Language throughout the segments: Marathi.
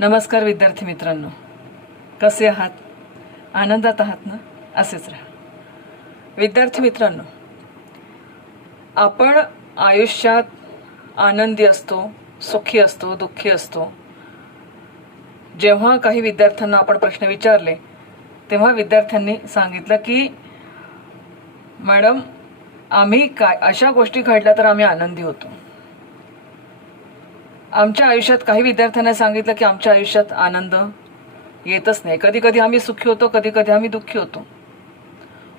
नमस्कार विद्यार्थी मित्रांनो, कसे आहात? आनंदात आहात ना? असेच राहा. विद्यार्थी मित्रांनो, आपण आयुष्यात आनंदी असतो, सुखी असतो, दुःखी असतो. जेव्हा काही विद्यार्थ्यांना आपण प्रश्न विचारले तेव्हा विद्यार्थ्यांनी सांगितलं की मॅडम, आम्ही काय अशा गोष्टी घडल्या तर आम्ही आनंदी होतो. आमच्या आयुष्यात काही विद्यार्थ्यांना सांगितलं की आमच्या आयुष्यात आनंद येतच नाही. कधी कधी आम्ही सुखी होतो, कधी कधी आम्ही दुःखी होतो.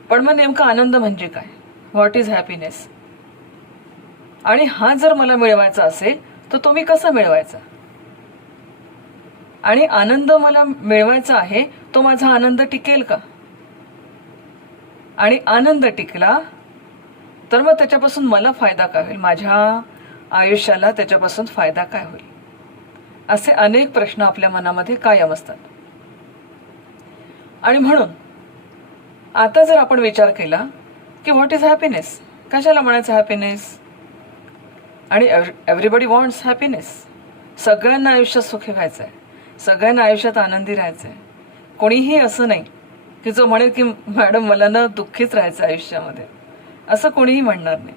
पण मग नेमका आनंद म्हणजे काय? What is happiness? आणि हा जर मला मिळवायचा असेल तर तो मी कसा मिळवायचा? आणि आनंद मला मिळवायचा आहे, तो माझा आनंद टिकेल का? आणि आनंद टिकला तर मग त्याच्यापासून मला फायदा काय होईल? माझ्या आयुष्याला त्याच्यापासून फायदा काय होईल? असे अनेक प्रश्न आपल्या मनामध्ये कायम असतात. आणि म्हणून आता जर आपण विचार केला की व्हॉट इज हॅपीनेस, कशाला म्हणायचं हॅपीनेस? आणि एव्हरीबडी वॉन्ट्स हॅपीनेस. सगळ्यांना आयुष्यात सुखी व्हायचं आहे, सगळ्यांना आयुष्यात आनंदी राहायचं आहे. कोणीही असं नाही की जो म्हणेल की मॅडम मला ना दुःखीच राहायचं आयुष्यामध्ये, असं कोणीही म्हणणार नाही.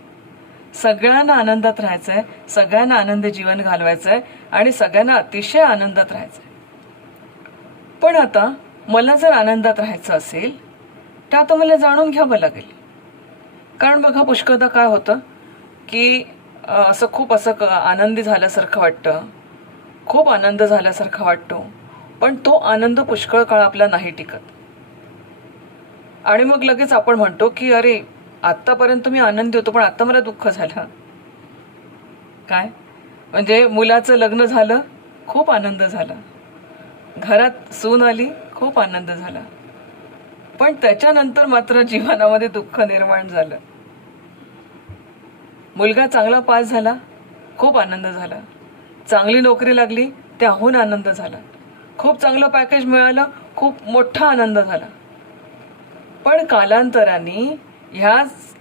सगळ्यांना आनंदात राहायचं आहे, सगळ्यांना आनंदी जीवन घालवायचं आहे आणि सगळ्यांना अतिशय आनंदात राहायचं आहे. पण आता मला जर आनंदात राहायचं असेल तर आता मला जाणून घ्यावं लागेल. कारण बघा, पुष्कळदा काय होतं की असं खूप असं आनंदी झाल्यासारखं वाटतं, खूप आनंद झाल्यासारखा वाटतो, पण तो आनंद पुष्कळ काळ आपला नाही टिकत. आणि मग लगेच आपण म्हणतो की अरे, आत्तापर्यंत मी आनंदी होतो पण आता मला दुःख झालं. काय म्हणजे, मुलाचं लग्न झालं, खूप आनंद झाला, घरात सून आली, खूप आनंद झाला, पण त्याच्यानंतर मात्र जीवनामध्ये दुःख निर्माण झालं. मुलगा चांगला पास झाला, खूप आनंद झाला, चांगली नोकरी लागली, त्याहून आनंद झाला, खूप चांगलं पॅकेज मिळालं, खूप मोठा आनंद झाला. पण कालांतराने ह्या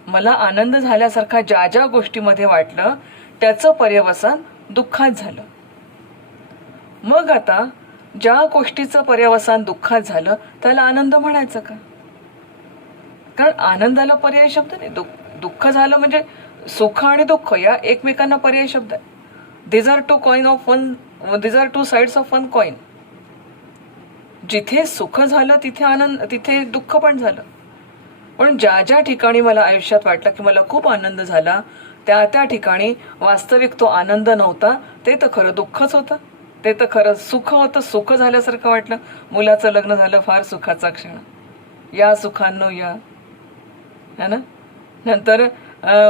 मला आनंद झाल्यासारखा ज्या ज्या गोष्टीमध्ये वाटलं त्याचं पर्यवसान दुःखात झालं. मग आता ज्या गोष्टीचं पर्यवसान दुःखात झालं त्याला आनंद म्हणायचं का? कारण आनंदाला पर्याय शब्द नाही. दुःख झालं म्हणजे सुख आणि दुःख या एकमेकांना पर्याय शब्द आहे. These are two sides of one coin. जिथे सुख झालं तिथे आनंद, तिथे दुःख पण झालं. पण ज्या ज्या ठिकाणी मला आयुष्यात वाटलं की मला खूप आनंद झाला, त्या त्या ठिकाणी वास्तविक तो आनंद नव्हता, ते तर खरं दुःखच होतं, ते तर खरं सुख होतं. सुख झाल्यासारखं वाटलं. मुलाचं लग्न झालं, फार सुखाचा क्षण, या सुखांनो या, है ना. नंतर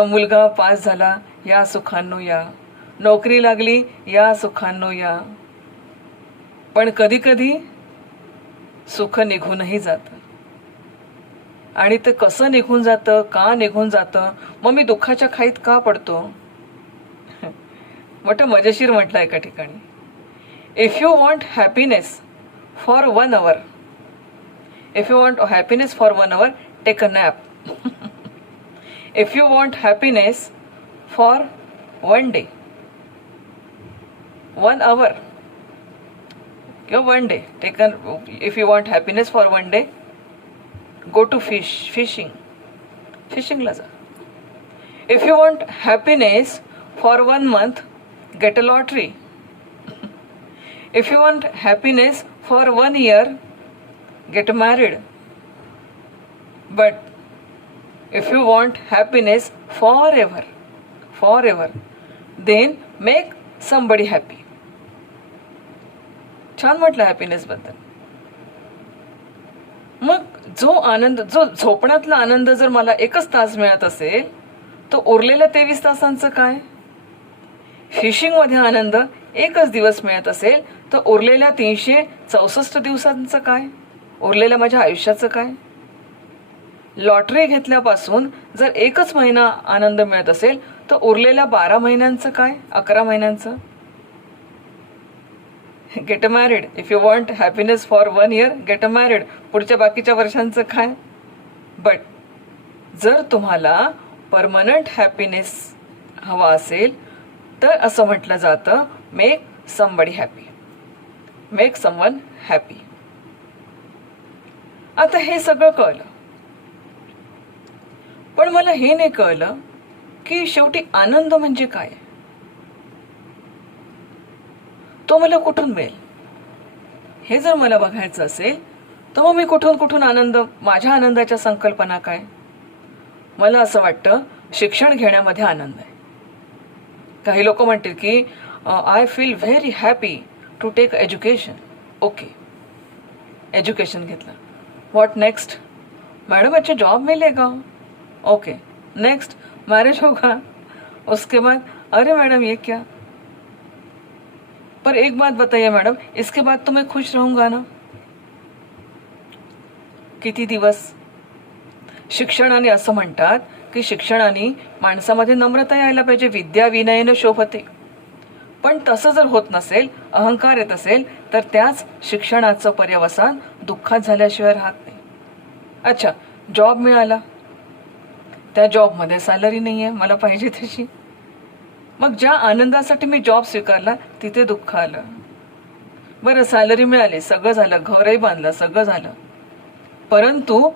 मुलगा पास झाला, या सुखांनो या. नोकरी लागली, या सुखांनो या. पण कधी कधी सुख निघूनही जातं. आणि ते कसं निघून जातं, का निघून जातं, मग मी दुःखाच्या खाईत का पडतो? मोठं मजेशीर म्हटलं एका ठिकाणी, if you want happiness for 1 hour, if you want happiness for 1 hour, take a nap. If you want happiness for 1 day, 1 hour किंवा 1 day, take if you want happiness for 1 day, go to fishingला जा. If you want happiness for 1 month, get a lottery. If you want happiness for 1 year, get married. But if you want happiness forever, then make somebody happy. छान म्हटलं हॅपीनेस बद्दल. मग जो आनंद, जो झोपण्यातला आनंद जर मला 1च तास मिळत असेल तर उरलेल्या 23 तासांचं काय? फिशिंगमध्ये आनंद 1च दिवस मिळत असेल तर उरलेल्या 364 दिवसांचं काय? उरलेल्या माझ्या आयुष्याचं काय? लॉटरी घेतल्यापासून जर 1च महिना आनंद मिळत असेल तर उरलेल्या 12 महिन्यांचं काय? 11 महिन्यांचं? Get married. If you want happiness for 1 year, get married. पुढच्या बाकीच्या वर्षांचं काय? बट जर तुम्हाला परमनंट हॅपीनेस हवा असेल तर असं म्हटलं जातं, make somebody happy. Make someone happy. आता हे सगळं कळलं, पण मला हे नाही कळलं की शेवटी आनंद म्हणजे काय, तो मला कुठून मिळेल. हे जर मला बघायचं असेल तर मग मी कुठून कुठून आनंद, माझ्या आनंदाच्या संकल्पना काय. मला असं वाटतं शिक्षण घेण्यामध्ये आनंद आहे. काही लोक म्हणतील की I feel very happy to take education. Okay, education घेतलं, व्हॉट नेक्स्ट. मैडम अच्छे जॉब मिलेगा. ओके, नेक्स्ट मैरिज होगा. उसके बाद अरे मैडम ये क्या, पर एक बात बताइए मैडम, इसके बाद तो मैं खुश रहूंगा ना. किती दिवस. शिक्षणाने असं म्हणतात की शिक्षणाने माणसामध्ये नम्रता यायला पाहिजे, विद्या विनयेन शोभते. पण तसं जर होत नसेल, अहंकार येत असेल, तर त्याच शिक्षणाचं पर्यवसान दुःखात झाल्याशिवाय राहत नाही. अच्छा, जॉब मिळाला, त्या जॉबमध्ये सॅलरी नाही आहे मला पाहिजे तशी. मग ज्या आनंदासाठी मी जॉब स्वीकारला तिथे दुःख आलं. बरं, सॅलरी मिळाली, सगळं झालं, घरही बांधलं, सगळं झालं, परंतु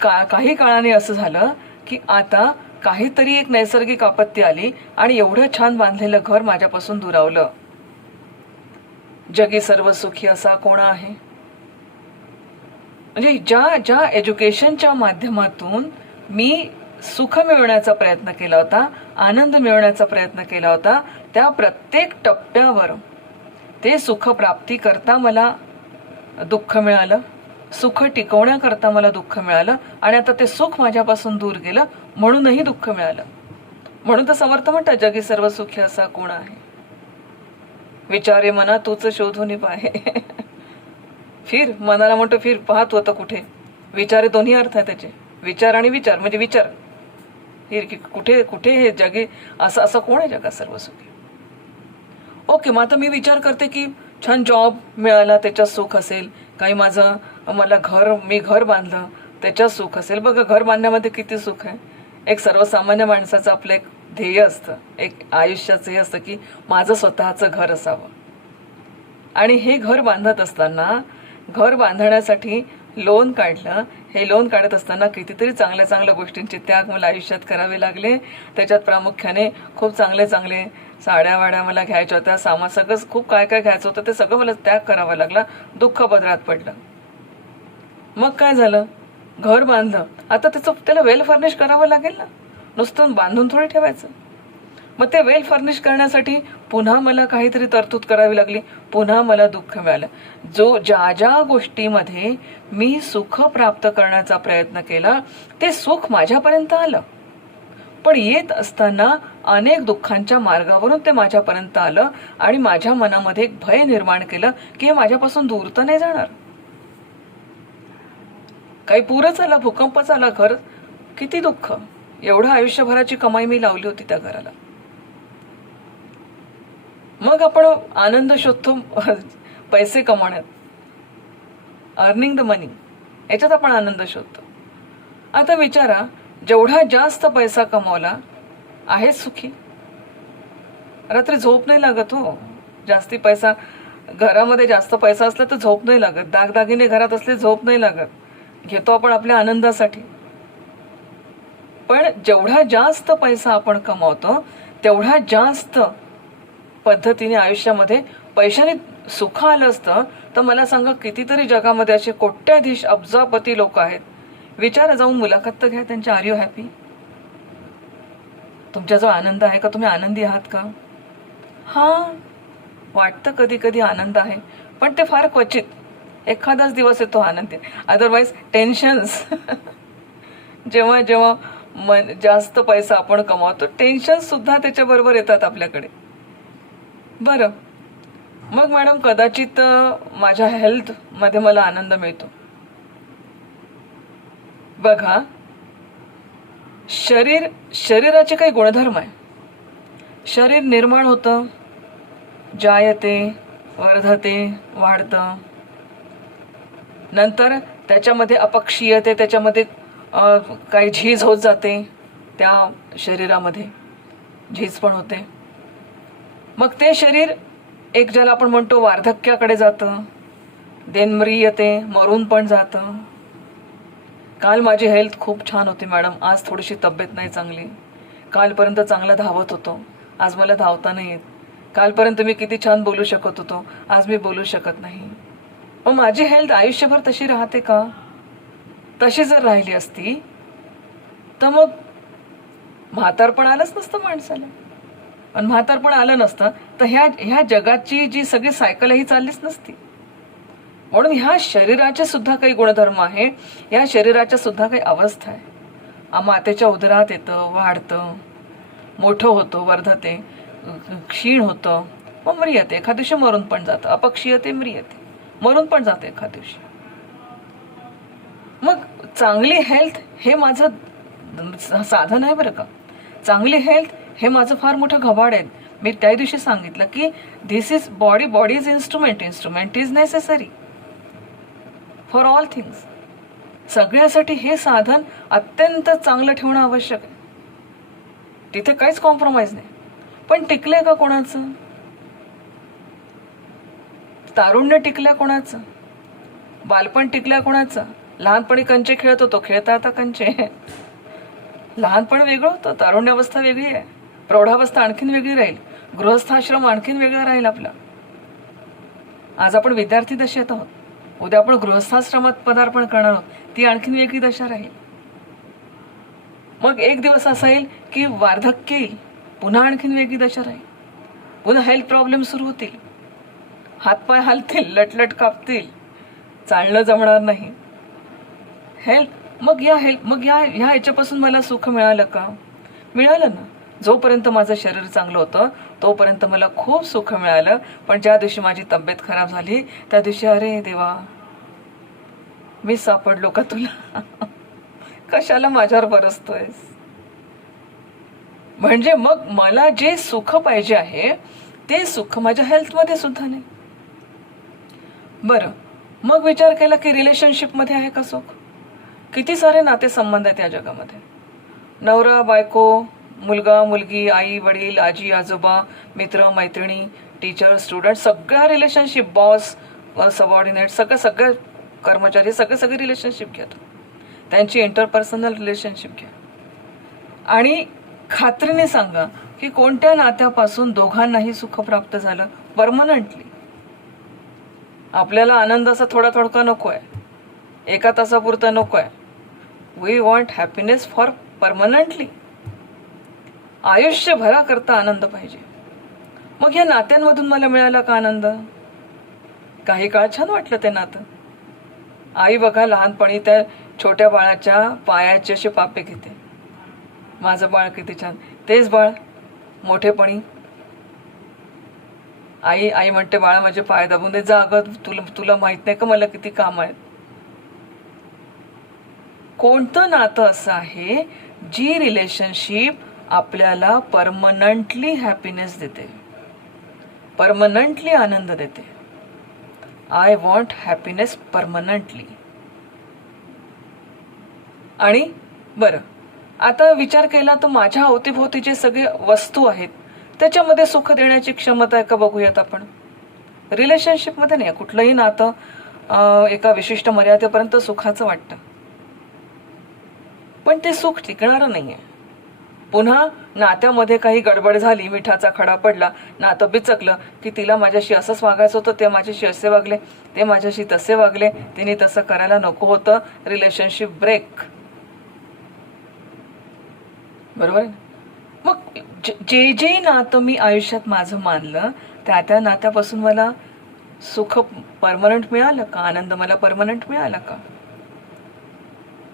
काही काळाने असं झालं की आता काहीतरी एक नैसर्गिक आपत्ती आली आणि एवढं छान बांधलेलं घर माझ्यापासून दुरावलं. जगी सर्व सुखी असा कोण आहे. म्हणजे ज्या एज्युकेशनच्या माध्यमातून मी सुख मिळवण्याचा प्रयत्न केला होता, आनंद मिळवण्याचा प्रयत्न केला होता, त्या प्रत्येक टप्प्यावर ते सुख प्राप्ती करता मला दुःख मिळालं, सुख टिकवण्याकरता मला दुःख मिळालं, आणि आता ते सुख माझ्यापासून दूर गेलं म्हणूनही दुःख मिळालं. म्हणून तर समर्थ म्हणतात जगी सर्व सुखी असा कोण आहे. विचारे मना तूच शोधून पाहे. फिर, मनाला म्हणतो फिर, पाहत होतं कुठे. विचारे दोन्ही अर्थ आहे त्याचे, विचार आणि विचार म्हणजे विचार. की कुठे कुठे हे जगी असं कोण आहे जगात सर्व सुखी. ओके, मग आता मी विचार करते की छान जॉब मिळाला त्याच्यात सुख असेल, काही मी घर बांधलं त्याच्यात सुख असेल. बघा, घर बांधण्यामध्ये किती सुख आहे. एक सर्वसामान्य माणसाचं आपलं एक ध्येय असतं, एक आयुष्याचं हे असतं की माझं स्वतःचं घर असावं. आणि हे घर बांधत असताना, घर बांधण्यासाठी लोन काढलं. हे लोन काढत असताना कितीतरी चांगल्या चांगल्या गोष्टींचे त्याग मला आयुष्यात करावे लागले. त्याच्यात प्रामुख्याने खूप चांगले चांगले साड्या वाड्या मला घ्यायच्या होत्या, सामान सगळं खूप काय काय घ्यायचं होतं, ते सगळं मला त्याग करावा लागला. दुःख पदरात पडलं. मग काय झालं, घर बांधलं, आता त्याला वेल फर्निश करावं लागेल ना, नुसतं बांधून थोडी ठेवायचं. मग ते वेल फर्निश करण्यासाठी पुन्हा मला काहीतरी तरतूद करावी लागली, पुन्हा मला दुःख मिळालं. ज्या गोष्टीमध्ये मी सुख प्राप्त करण्याचा प्रयत्न केला ते सुख माझ्यापर्यंत आलं, पण येत असताना अनेक दुःखांच्या मार्गावरून ते माझ्यापर्यंत आलं आणि माझ्या मनामध्ये एक भय निर्माण केलं की हे माझ्यापासून दूर तर नाही जाणार. काही पूरच आला, भूकंपच आला, घर, किती दुःख. एवढं आयुष्यभराची कमाई मी लावली होती त्या घराला. मग आपण आनंद शोधतो पैसे कमवण्यात, अर्निंग द मनी, याच्यात आपण आनंद शोधतो. आता विचारा, जेवढा जास्त पैसा कमवला आहेच सुखी. रात्री झोप नाही लागत हो. जास्ती पैसा, घरामध्ये जास्त पैसा असला तर झोप नाही लागत, दागदागिने घरात असले झोप नाही लागत, घेतो आपण आपल्या आनंदासाठी. पण जेवढा जास्त पैसा आपण कमावतो तेवढा जास्त पद्धतीने आयुष्यामध्ये पैशाने सुख आलं असतं तर मला सांगा, कितीतरी जगामध्ये असे कोट्याधीश अब्जापती लोक आहेत. विचारा, जाऊन मुलाखत तर घ्या त्यांची. Are you happy? तुमच्याजवळ आनंद आहे का? तुम्ही आनंदी आहात का? हां, वाटतं कधी कधी आनंद आहे, पण ते फार क्वचित, एखादाच दिवस येतो आनंदी. Otherwise tensions. जेव्हा जेव्हा जास्त पैसा आपण कमावतो, टेन्शन्स सुद्धा त्याच्याबरोबर येतात आपल्याकडे. बरं, मग मॅडम कदाचित माझ्या हेल्थमध्ये मला आनंद मिळतो. बघा, शरीराचे काही गुणधर्म आहे. शरीर निर्माण होतं, जायते, वर्धते, वाढतं, नंतर त्याच्यामध्ये अपक्षी येते, त्याच्यामध्ये काही झीज होत जाते, त्या शरीरामध्ये झीज पण होते. मग ते शरीर एक ज्याला आपण म्हणतो वार्धक्याकडे जातं, देनम्रियते, मरून पण जातं. काल माझी हेल्थ खूप छान होती मॅडम, आज थोडीशी तब्येत नाही चांगली. कालपर्यंत चांगला धावत होतो, आज मला धावता नाही येत. कालपर्यंत मी किती छान बोलू शकत होतो, आज मी बोलू शकत नाही. मग माझी हेल्थ आयुष्यभर तशी राहते का? तशी जर राहिली असती तर मग म्हातारपण आलंच नसतं माणसाला. आणि म्हातारपण आलं नसतं तर ह्या जगाची जी सगळी सायकल ही चाललीच नसती. म्हणून ह्या शरीराचे सुद्धा काही गुणधर्म आहे, या शरीराच्या सुद्धा काही अवस्था आहे. मातेच्या उदरात येतं, वाढतं, मोठं होतं, वर्धते, क्षीण होतं, मग म्रियते, एखाद दिवशी मरून पण जातं. अपक्षीयते, म्रियते, मरून पण जाते एखाद दिवशी. मग चांगली हेल्थ हे माझं साधन आहे बरं का. चांगली हेल्थ हे माझं फार मोठं घबाड आहे. मी त्या दिवशी सांगितलं की this is body is instrument is necessary for all things. सगळ्यासाठी हे साधन अत्यंत चांगलं ठेवणं आवश्यक आहे. तिथे काहीच कॉम्प्रोमाइज नाही. पण टिकलंय का कोणाचं? तारुण्य टिकलंय कोणाचं? बालपण टिकलंय कोणाचं? लहानपणी कंचे खेळत होतो, खेळता आता कंचे. लहानपण वेगळं होतं, तारुण्यावस्था वेगळी आहे, प्रौढावस्था आणखीन वेगळी राहील, गृहस्थाश्रम आणखीन वेगळा राहील आपला. आज आपण विद्यार्थी दशेत आहोत, उद्या आपण गृहस्थाश्रमात पदार्पण करणार आहोत, ती आणखीन वेगळी दशा राहील. मग एक दिवस असा येईल की वार्धक्य येईल, पुन्हा आणखीन वेगळी दशा राहील, पुन्हा हेल्थ प्रॉब्लेम सुरू होतील, हातपाय हालतील, लटलट कापतील, चालणं जमणार नाही. मग ह्या ह्याच्यापासून मला सुख मिळालं का? मिळालं ना. जोपर्यंत माझं शरीर चांगलं होतं तोपर्यंत मला खूप सुख मिळालं. पण ज्या दिवशी माझी तब्येत खराब झाली त्या दिवशी अरे देवा, मी सापडलो का तुला? कशाला माझ्यावर बरसतोयस? म्हणजे मग मला जे सुख पाहिजे आहे ते सुख माझ्या हेल्थमध्ये सुद्धा नाही. बरं, मग विचार केला की रिलेशनशिपमध्ये आहे का सुख? किती सारे नातेसंबंध आहेत या जगामध्ये. नवरा बायको, मुलगा मुलगी, आई वडील, आजी आजोबा, मित्र मैत्रिणी, टीचर स्टुडंट, सगळ्या रिलेशनशिप, बॉस सबऑर्डिनेट, सगळे कर्मचारी, सगळे रिलेशनशिप घ्या. त्यांची इंटरपर्सनल रिलेशनशिप घ्या आणि खात्रीने सांगा की कोणत्या नात्यापासून दोघांनाही सुख प्राप्त झालं परमनंटली. आपल्याला आनंद असा थोडा थोडका नको आहे, एका तासापुरता नको आहे. We want happiness for permanently. आयुष्यभराकरता आनंद पाहिजे. मग या नात्यांमधून मला मिळाला का आनंद? काही काळ छान वाटलं ते नातं. आई बघा लहानपणी त्या छोट्या बाळाच्या पायाचे असे पापे घेते. माझं बाळ किती छान. तेच बाळ मोठेपणी आई म्हणते बाळा माझे पाय दाबून दे. जा अगं, तुला माहित नाही का मला किती काम आहेत. कोणतं नातं असं आहे जी रिलेशनशिप आपल्याला परमनंटली हॅपीनेस देते, परमनंटली आनंद देते? I want happiness permanently. आणि बरं, आता विचार केला तर माझ्या अवतीभोवती जे सगळे वस्तू आहेत त्याच्यामध्ये सुख देण्याची क्षमता आहे का बघूयात आपण. रिलेशनशिपमध्ये नाही. कुठलंही नातं एका विशिष्ट मर्यादेपर्यंत सुखाचं वाटतं, पण ते सुख टिकणारं नाहीये. पुन्हा नात्यामध्ये काही गडबड झाली, मिठाचा खडा पडला, नातं बिचकलं की तिला माझ्याशी असंच वागायचं होतं, ते माझ्याशी असे वागले, ते माझ्याशी तसे वागले, तिने तसं करायला नको होतं, रिलेशनशिप ब्रेक. बरोबर आहे. मग जे नातं मी आयुष्यात माझं मानलं त्या नात्यापासून मला सुख परमनंट मिळालं का? आनंद मला परमनंट मिळाला का?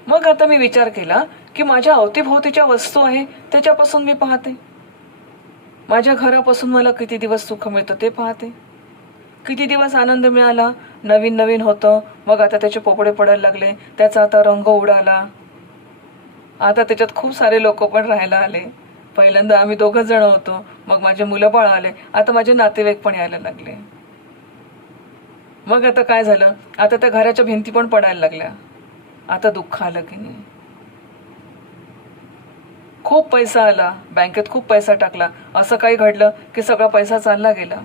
मग आता मी विचार केला की माझ्या अवतीभोवतीच्या वस्तू आहे त्याच्यापासून मी पाहते. माझ्या घरापासून मला किती दिवस सुख मिळतं ते पाहते. किती दिवस आनंद मिळाला, नवीन होतं, मग आता त्याचे पोपडे पडायला लागले, त्याचा आता रंग उडाला, आता त्याच्यात खूप सारे लोक पण राहायला आले. पहिल्यांदा आम्ही 2 जण होतो, मग माझे मुलं बाळ आले, आता माझे नातेवाईक पण यायला लागले. मग आता काय झालं, आता त्या घराच्या भिंती पण पडायला लागल्या. आता दुःख आलं की नाही? खूप पैसा आला, बँकेत खूप पैसा टाकला, असं काही घडलं की सगळा पैसा चालला गेला.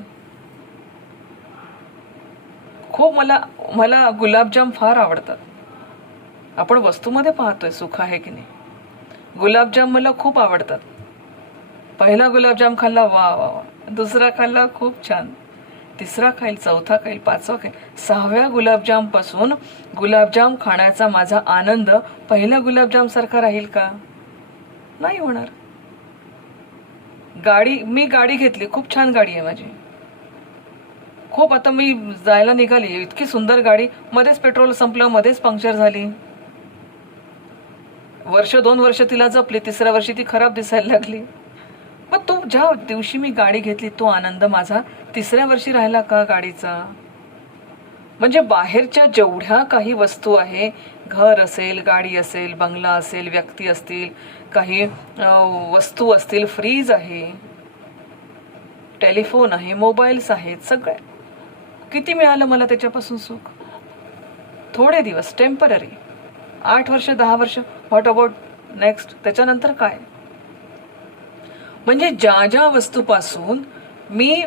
खूप मला मला गुलाबजाम फार आवडतात. आपण वस्तूमध्ये पाहतोय सुख आहे की नाही. गुलाबजाम मला खूप आवडतात. पहिला गुलाबजाम खाल्ला, वा वा वा. दुसरा खाल्ला, खूप छान. तिसरा खाईल, चौथा खाईल, पाचवा खाईल. 6व्या गुलाबजाम पासून गुलाबजाम खाण्याचा माझा आनंद पहिल्या गुलाबजाम सारखा राहील का? नाही होणार. मी गाडी घेतली, खूप छान गाडी आहे माझी. खूप आता मी जायला निघाली, इतकी सुंदर गाडी, मध्येच पेट्रोल संपलं, मध्येच पंक्चर झाली. 1-2 वर्ष तिला जपली, 3ऱ्या वर्षी ती खराब दिसायला लागली. मग तो ज्या दिवशी मी गाडी घेतली तो आनंद माझा 3ऱ्या वर्षी राहिला का गाडीचा? म्हणजे बाहेरच्या जेवढ्या काही वस्तू आहे, घर असेल, गाडी असेल, बंगला असेल, व्यक्ती असतील, काही वस्तू असतील, फ्रीज आहे, टेलिफोन आहे, मोबाईल्स आहेत, सगळे किती मिळालं मला त्याच्यापासून सुख? थोडे दिवस, टेम्पररी. 8 वर्ष, 10 वर्ष, व्हॉट अबाउट नेक्स्ट? त्याच्यानंतर काय? म्हणजे ज्या ज्या वस्तूपासून मी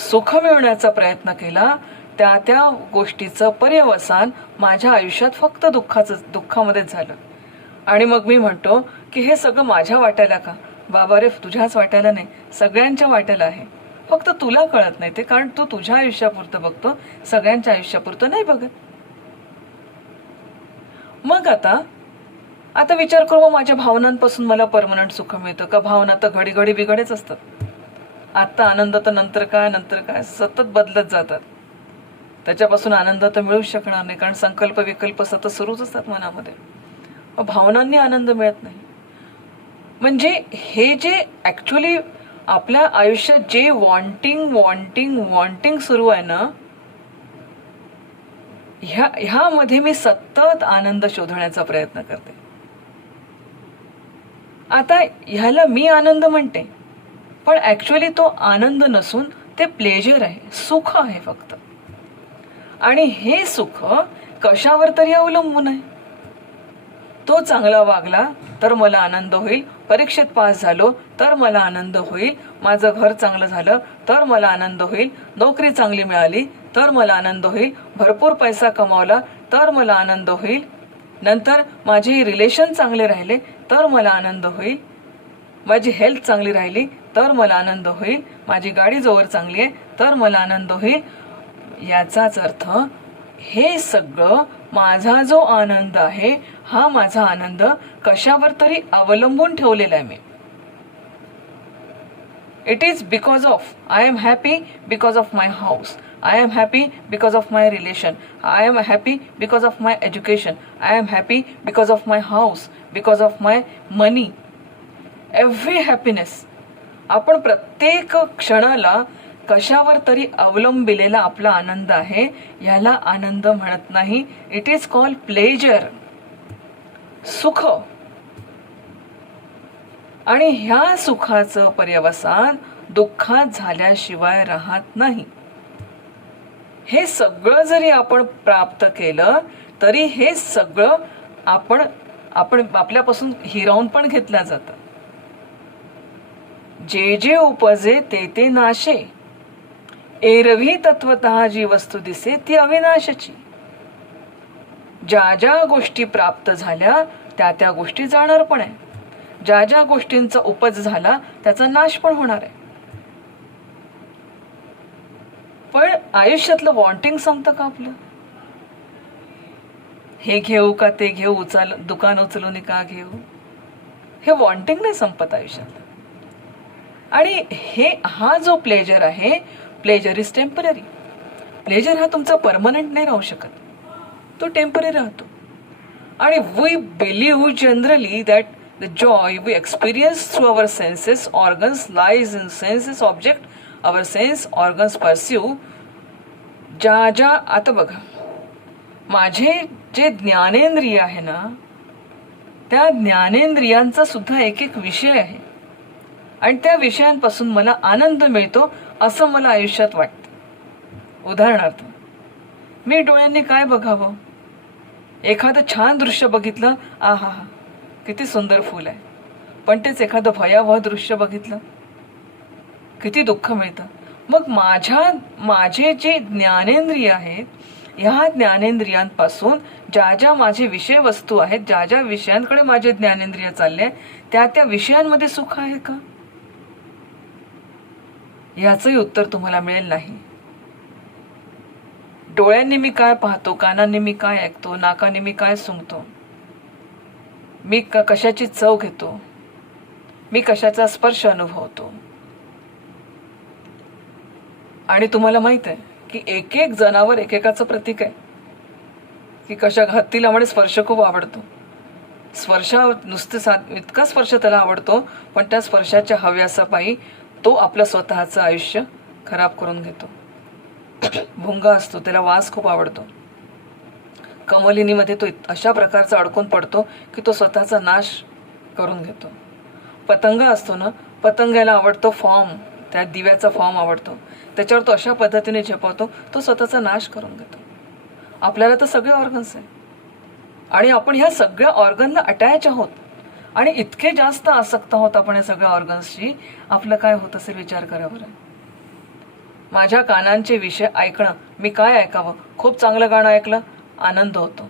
सुख मिळवण्याचा प्रयत्न केला त्या त्या गोष्टीचं पर्यवसान माझ्या आयुष्यात फक्त दुःखामध्येच झालं. आणि मग मी म्हणतो की हे सगळं माझ्या वाट्याला का? बाबा रे, तुझ्याच वाट्याला नाही, सगळ्यांच्या वाट्याला आहे. फक्त तुला कळत नाही ते, कारण तू तुझ्या आयुष्यापुरतं बघतो, सगळ्यांच्या आयुष्यापुरतं नाही बघत. मग आता विचार करू, मग माझ्या भावनांपासून मला परमनंट सुख मिळतं का? भावना तर घडी घडी बिघडच असतात. आता आनंद तर नंतर काय सतत बदलत जातात. त्याच्यापासून आनंद तर मिळूच शकणार नाही, कारण संकल्प विकल्प सतत सुरूच असतात मनामध्ये. भावनांनी आनंद मिळत नाही. म्हणजे हे जे ऍक्च्युली आपल्या आयुष्यात जे वॉन्टिंग सुरू आहे ना, ह्यामध्ये मी सतत आनंद शोधण्याचा प्रयत्न करते. आता ह्याला मी आनंद म्हणते, पण ऍक्च्युअली तो आनंद नसून ते प्लेजर आहे, सुख आहे फक्त. आणि हे सुख कशावर तरी अवलंबून आहे. तो चांगला वागला तर मला आनंद होईल, परीक्षेत पास झालो तर मला आनंद होईल, माझं घर चांगलं झालं तर मला आनंद होईल, नोकरी चांगली मिळाली तर मला आनंद होईल, भरपूर पैसा कमावला तर मला आनंद होईल, नंतर माझे रिलेशन चांगले राहिले तर मला आनंद होईल, माझी हेल्थ चांगली राहिली तर मला आनंद होईल, माझी गाडी जोवर चांगली आहे तर मला आनंद होईल. याचाच अर्थ हे सगळं माझा जो आनंद आहे, हा माझा आनंद कशावर तरी अवलंबून ठेवलेला आहे मी. It is because of I am happy because of my house, I am happy because of my relation, I am happy because of my education, I am happy because of my house, because of my money. Every happiness. आपण प्रत्येक क्षणाला कशावर तरी अवलंबिलेला आपला आनंद आहे, याला आनंद म्हणत नाही. इट इज कॉल्ड प्लेजर, सुख. आणि ह्या सुखाचं पर्यवसान दुःखात झाल्याशिवाय राहत नाही. हे सगळं जरी आपण प्राप्त केलं तरी हे सगळं आपण आपल्यापासून हिरावून पण घेतलं जातं. जे जे उपजे ते ते नाशे, एरवी तत्वतः जी वस्तू दिसे ती अविनाशाची. ज्या ज्या गोष्टी प्राप्त झाल्या त्या त्या गोष्टी जाणार पण आहे, ज्या ज्या गोष्टींचा उपज झाला त्याचा नाश पण होणार आहे. पण आयुष्यातलं वॉन्टिंग संपतं का आपलं? हे घेऊ का ते घेऊ, दुकान उचलून का घेऊ, हे वॉन्टिंग नाही संपत आयुष्यात. आणि हा जो प्लेजर आहे, प्लेजर इज टेम्पररी. प्लेजर हा तुमचा परमनंट नाही राहू शकत, तो टेम्पररी राहतो. आणि we believe generally that the joy we experience through our senses organs lies in senses object our sense organs pursue. आता बघा, माझे जे ज्ञानेंद्रिय आहे ना, त्या ज्ञानेंद्रियांचा सुद्धा एक एक विषय आहे आणि त्या विषयांपासून मला आनंद मिळतो असं मला आयुष्यात वाटतं. उदाहरणार्थ, मी डोळ्यांनी काय बघावं? एखादं छान दृश्य बघितलं, आहा किती सुंदर फूल आहे, पण तेच एखादं भयावह दृश्य बघितलं, किती दुःख मिळतं. मग माझे जे ज्ञानेंद्रिय आहेत, ह्या ज्ञानेंद्रियांपासून ज्या ज्या माझे विषय वस्तू आहेत, ज्या ज्या विषयांकडे माझे ज्ञानेंद्रिय चालले, त्या विषयांमध्ये सुख आहे का? याचंही उत्तर तुम्हाला मिळेल नाही. डोळ्यांनी मी काय पाहतो, कानांनी मी काय ऐकतो, नाकाने मी काय सुंगतो, मी कशाची चव घेतो, मी कशाचा स्पर्श अनुभवतो. आणि तुम्हाला माहित आहे की एक एक जनावर एकेकाचं प्रतीक आहे. की कशा हत्तीला म्हणे स्पर्श खूप आवडतो. स्पर्श नुसते इतका स्पर्श त्याला आवडतो, पण त्या स्पर्शाच्या हव्यासापायी तो आपलं स्वतःचं आयुष्य खराब करून घेतो. भुंगा असतो, त्याला वास खूप आवडतो. कमलिनीमध्ये तो अशा प्रकारचा अडकून पडतो की तो स्वतःचा नाश करून घेतो. पतंग असतो ना, पतंगाला आवडतो फॉर्म, त्या दिव्याचा फॉर्म आवडतो, त्याच्यावर तो अशा पद्धतीने झेपावतो, तो स्वतःचा नाश करून घेतो. आपल्याला तर सगळे ऑर्गन्स आहे आणि आपण ह्या सगळ्या ऑर्गनला अटॅच आहोत आणि इतके जास्त आसक्त आहोत आपण या सगळ्या ऑर्गन्सशी. आपलं काय होत असेल विचार करा बरं. माझ्या कानांचे विषय ऐकणं, मी काय ऐकावं, खूप चांगलं गाणं ऐकलं आनंद होतो.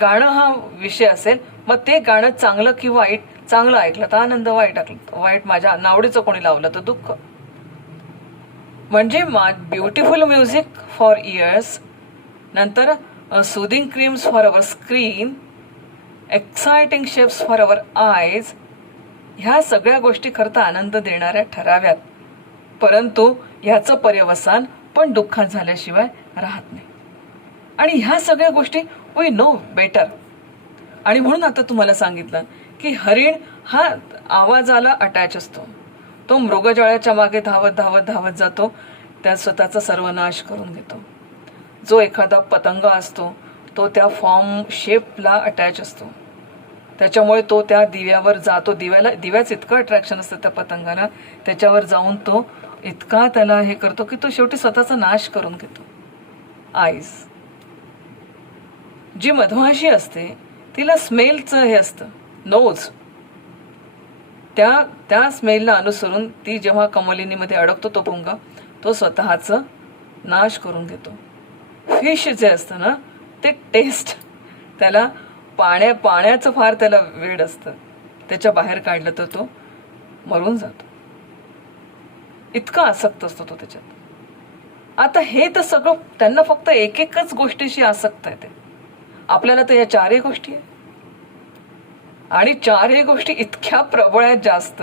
गाणं हा विषय असेल, मग ते गाणं चांगलं की वाईट, चांगलं ऐकलं तर आनंद, वाईट माझ्या नावडीचं कोणी लावलं तर दुःख. म्हणजे ब्युटिफुल म्युझिक फॉर इयर्स, नंतर soothing creams for our screen, exciting shapes for our आयज, ह्या सगळ्या गोष्टी खरं तर आनंद देणाऱ्या ठराव्यात, परंतु ह्याचं पर्यवसान पण दुःखात झाल्याशिवाय राहत नाही. आणि ह्या सगळ्या गोष्टी वी नो बेटर. आणि म्हणून आता तुम्हाला सांगितलं की हरिण हा आवाजाला अटॅच असतो. तो मृगजळाच्या मागे धावत धावत धावत जातो, त्या स्वतःचा सर्वनाश करून घेतो. जो एखादा पतंग असतो तो त्या फॉर्म शेपला अटॅच असतो, त्याच्यामुळे तो त्या दिव्यावर जातो. दिव्याचं इतकं अट्रॅक्शन असतं त्या पतंगाला, त्याच्यावर जाऊन तो इतका त्याला हे करतो की तो शेवटी स्वतःचा नाश करून घेतो. आईज, जी मधमाशी असते तिला स्मेलचं हे असतं, नोज. त्या स्मेलला अनुसरून ती जेव्हा कमलिनीमध्ये अडकतो तो भुंगा, तो स्वतःचं नाश करून घेतो. फिश जे असतं ना, ते टेस्ट, त्याला पाण्याचं फार त्याला वेड असतं, त्याच्या बाहेर काढलं तर तो मरून जातो. इतका आसक्त असतो तो त्याच्यात. आता हे तर सगळं त्यांना फक्त एकच गोष्टीशी आसक्त आहे ते. आपल्याला तर या चारही गोष्टी आहे आणि चारही गोष्टी इतक्या प्रबळ आहेत जास्त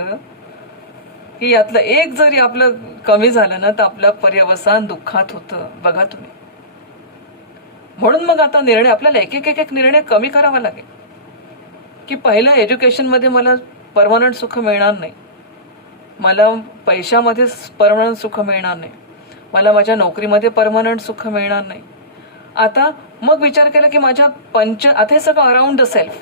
की यातलं एक जरी आपलं कमी झालं ना तर आपलं पर्यवसान दुःखात होतं. बघा तुम्ही. म्हणून मग आता निर्णय आपल्याला एक निर्णय कमी करावा लागेल की पहिलं एज्युकेशनमध्ये मला परमनंट सुख मिळणार नाही, मला पैशामध्ये परमनंट सुख मिळणार नाही, मला माझ्या नोकरीमध्ये परमनंट सुख मिळणार नाही. आता मग विचार केला की माझ्या आता हे सगळं अराउंड द सेल्फ,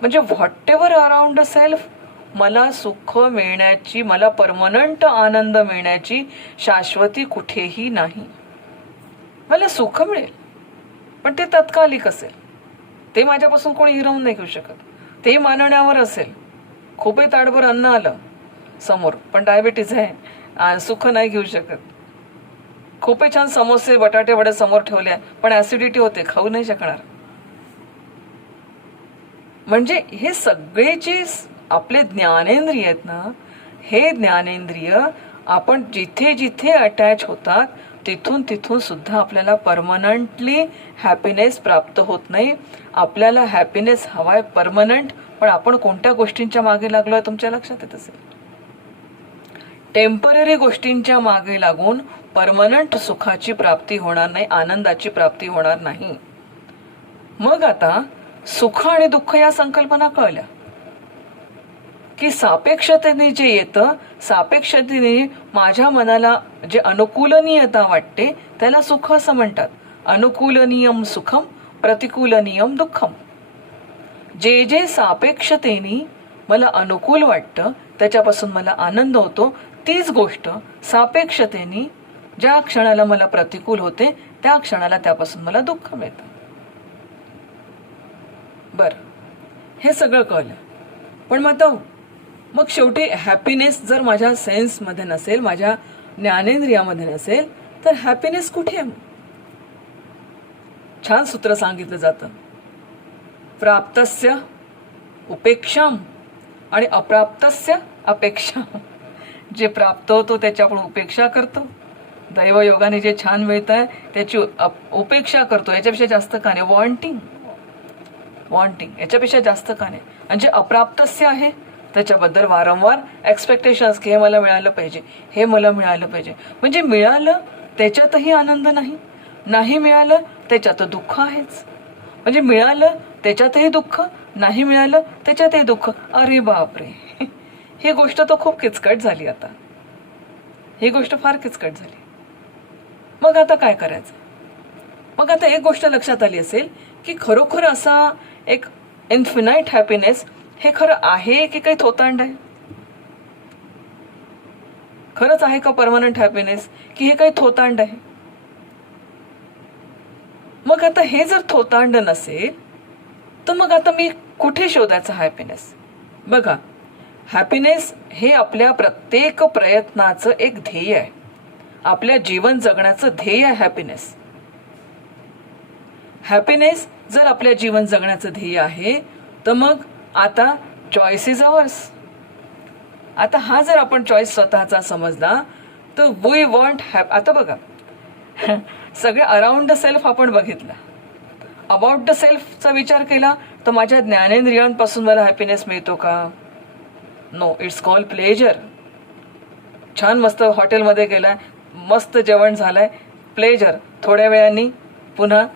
म्हणजे what ever around the self मला सुख मिळण्याची, मला परमनंट आनंद मिळण्याची शाश्वती कुठेही नाही. मला सुख मिळेल पण ते तत्कालिक असेल, ते माझ्यापासून कोणी हिरावून नाही घेऊ शकत, ते मानण्यावर असेल. खूपही ताटभर अन्न आलं समोर पण डायबिटीज आहे, सुख नाही घेऊ शकत. खूपही छान समोसे बटाटे वडे समोर ठेवले पण ऍसिडिटी होते, खाऊ नाही शकणार. म्हणजे हे सगळे जे आपले ज्ञानेंद्रिय आहेत ना, हे ज्ञानेंद्रिय आपण जिथे जिथे अटॅच होतात तिथून सुद्धा आपल्याला परमनंटली हॅपीनेस प्राप्त होत नाही. आपल्याला हॅपीनेस हवाय परमनंट, पण आपण कोणत्या गोष्टींच्या मागे लागलोय तुमच्या लक्षात येत असेल. टेम्पररी गोष्टींच्या मागे लागून परमनंट सुखाची प्राप्ती होणार नाही, आनंदाची प्राप्ती होणार नाही. मग आता सुख आणि दुःख या संकल्पना कळल्या की सापेक्षतेने जे येतं, सापेक्षतेने माझ्या मनाला जे अनुकूलनीयता वाटते त्याला सुख असं म्हणतात. अनुकूलनीयम सुखम, प्रतिकूलनीयम दुःखम. जे जे सापेक्षतेने मला अनुकूल वाटतं त्याच्यापासून मला आनंद होतो, तीच गोष्ट सापेक्षतेने ज्या क्षणाला मला प्रतिकूल होते त्या क्षणाला त्यापासून मला दुःख मिळतं. बरं, हे सगळं कळलं. पण मग शेवटी हॅपीनेस जर माझ्या सेन्समध्ये नसेल, माझ्या ज्ञानेंद्रियामध्ये नसेल तर हॅपीनेस कुठे आहे? छान सूत्र सांगितलं जातं, प्राप्तस्य उपेक्षाम आणि अप्राप्तस्य अपेक्षा. जे प्राप्त होतो त्याची आपण उपेक्षा करतो, दैवयोगाने जे छान मिळत आहे त्याची उपेक्षा करतो. याच्यापेक्षा जास्त का नाही? वॉन्टिंग याच्यापेक्षा जास्त का नाही? आणि जे अप्राप्तस्य आहे त्याच्याबद्दल वारंवार एक्सपेक्टेशन्स की हे मला मिळालं पाहिजे, हे मला मिळालं पाहिजे. म्हणजे मिळालं त्याच्यातही आनंद नाही, नाही मिळालं त्याच्यात दुःख आहेच. म्हणजे मिळालं त्याच्यातही दुःख, नाही मिळालं त्याच्यातही दुःख. अरे बापरे, ही गोष्ट तर खूप किचकट झाली. आता ही गोष्ट फार किचकट झाली. मग आता काय करायचं? मग आता एक गोष्ट लक्षात आली असेल की खरोखर असा एक इन्फिनाईट हॅपीनेस हे खरं आहे की काही थोतांड आहे? खरंच आहे का परमनंट हॅपीनेस, की हे काही थोतांड आहे? मग आता हे जर थोतांड नसेल तर मग आता मी कुठे शोधायचं हॅपीनेस? बघा, हॅपीनेस हे आपल्या प्रत्येक प्रयत्नाचं एक ध्येय आहे. आपल्या जीवन जगण्याचं ध्येय आहे हॅपीनेस. हॅपीनेस जर आपल्या जीवन जगण्याचं ध्येय आहे तर मग आता चॉईस इज अवर्स. आता हा जर आपण चॉईस स्वतःचा समजला तर वी वॉन्ट आता बघा, सगळे अराउंड द सेल्फ आपण बघितलं, अबाउट द सेल्फचा विचार केला तर माझ्या ज्ञानेंद्रियांपासून मला हॅपीनेस मिळतो का? No, it's called pleasure. छान मस्त हॉटेलमध्ये गेलाय, मस्त जेवण झालंय, प्लेजर. थोड्या वेळाने पुन्हा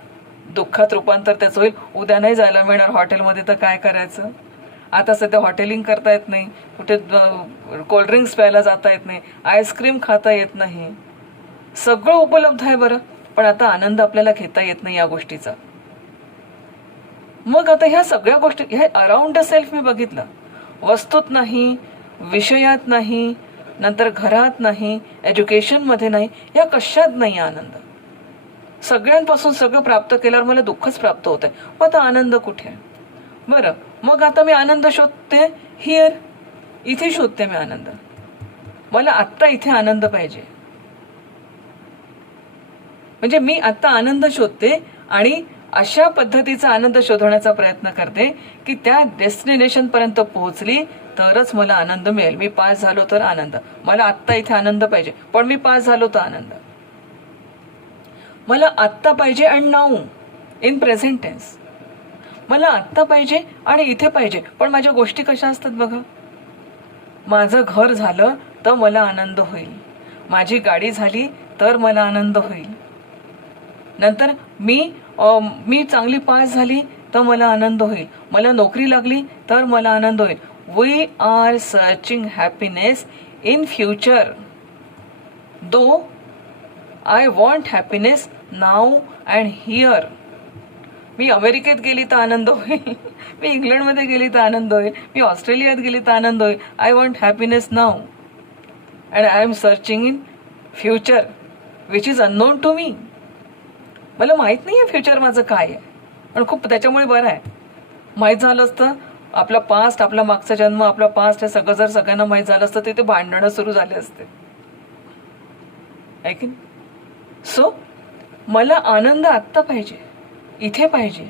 दुःखात रूपांतर त्याचं होईल. उद्या नाही जायला मिळणार हॉटेलमध्ये तर काय करायचं? आता सध्या हॉटेलिंग करता येत नाही, कुठे कोल्ड्रिंक्स प्यायला जाता येत नाही, आईस्क्रीम खाता येत नाही, सगळं उपलब्ध आहे बरं, पण आता आनंद आपल्याला घेता येत नाही या गोष्टीचा. मग आता ह्या सगळ्या गोष्टी, हे अराउंड द सेल्फ मी बघितलं, वस्तूत नाही, विषयात नाही, नंतर घरात नाही, एज्युकेशनमध्ये नाही, या कशात नाही आनंद. सगळ्यांपासून सगळं प्राप्त केल्यावर मला दुःखच प्राप्त होत आहे. मग आता आनंद कुठे आहे? बरं, मग आता मी आनंद शोधते हिअर, इथे शोधते मी आनंद. मला आत्ता इथे आनंद पाहिजे. म्हणजे मी आत्ता आनंद शोधते आणि अशा पद्धतीचा आनंद शोधण्याचा प्रयत्न करते की त्या डेस्टिनेशन पर्यंत पोहोचली तरच मला आनंद मिळेल. मी पास झालो तर आनंद. मला आत्ता इथे आनंद पाहिजे, पण मी पास झालो तर आनंद. मला आत्ता पाहिजे आणि नाऊ, इन प्रेझेंट टेन्स. मला आत्ता पाहिजे आणि इथे पाहिजे, पण माझ्या गोष्टी कशा असतात बघा. माझं घर झालं तर मला आनंद होईल, माझी गाडी झाली तर मला आनंद होईल, नंतर मी चांगली पास झाली तर मला आनंद होईल, मला नोकरी लागली तर मला आनंद होईल. We are searching happiness in future, though I want happiness now and here. मी अमेरिकेत गेली तर आनंद होईल, मी इंग्लंडमध्ये गेली तर आनंद होईल, मी ऑस्ट्रेलियात गेली तर आनंद होईल. I want happiness now and I am searching in future which is unknown to me. मला माहीत नाही आहे फ्युचर माझं काय आहे, पण खूप त्याच्यामुळे बरं आहे. माहीत झालं असतं आपला पास्ट, आपला मागचा जन्म, आपला पास्ट हे सगळं जर सगळ्यांना माहीत झालं असतं तिथे भांडणं सुरू झाले असते, आहे की नाही? सो मला आनंद आत्ता पाहिजे, इथे पाहिजे,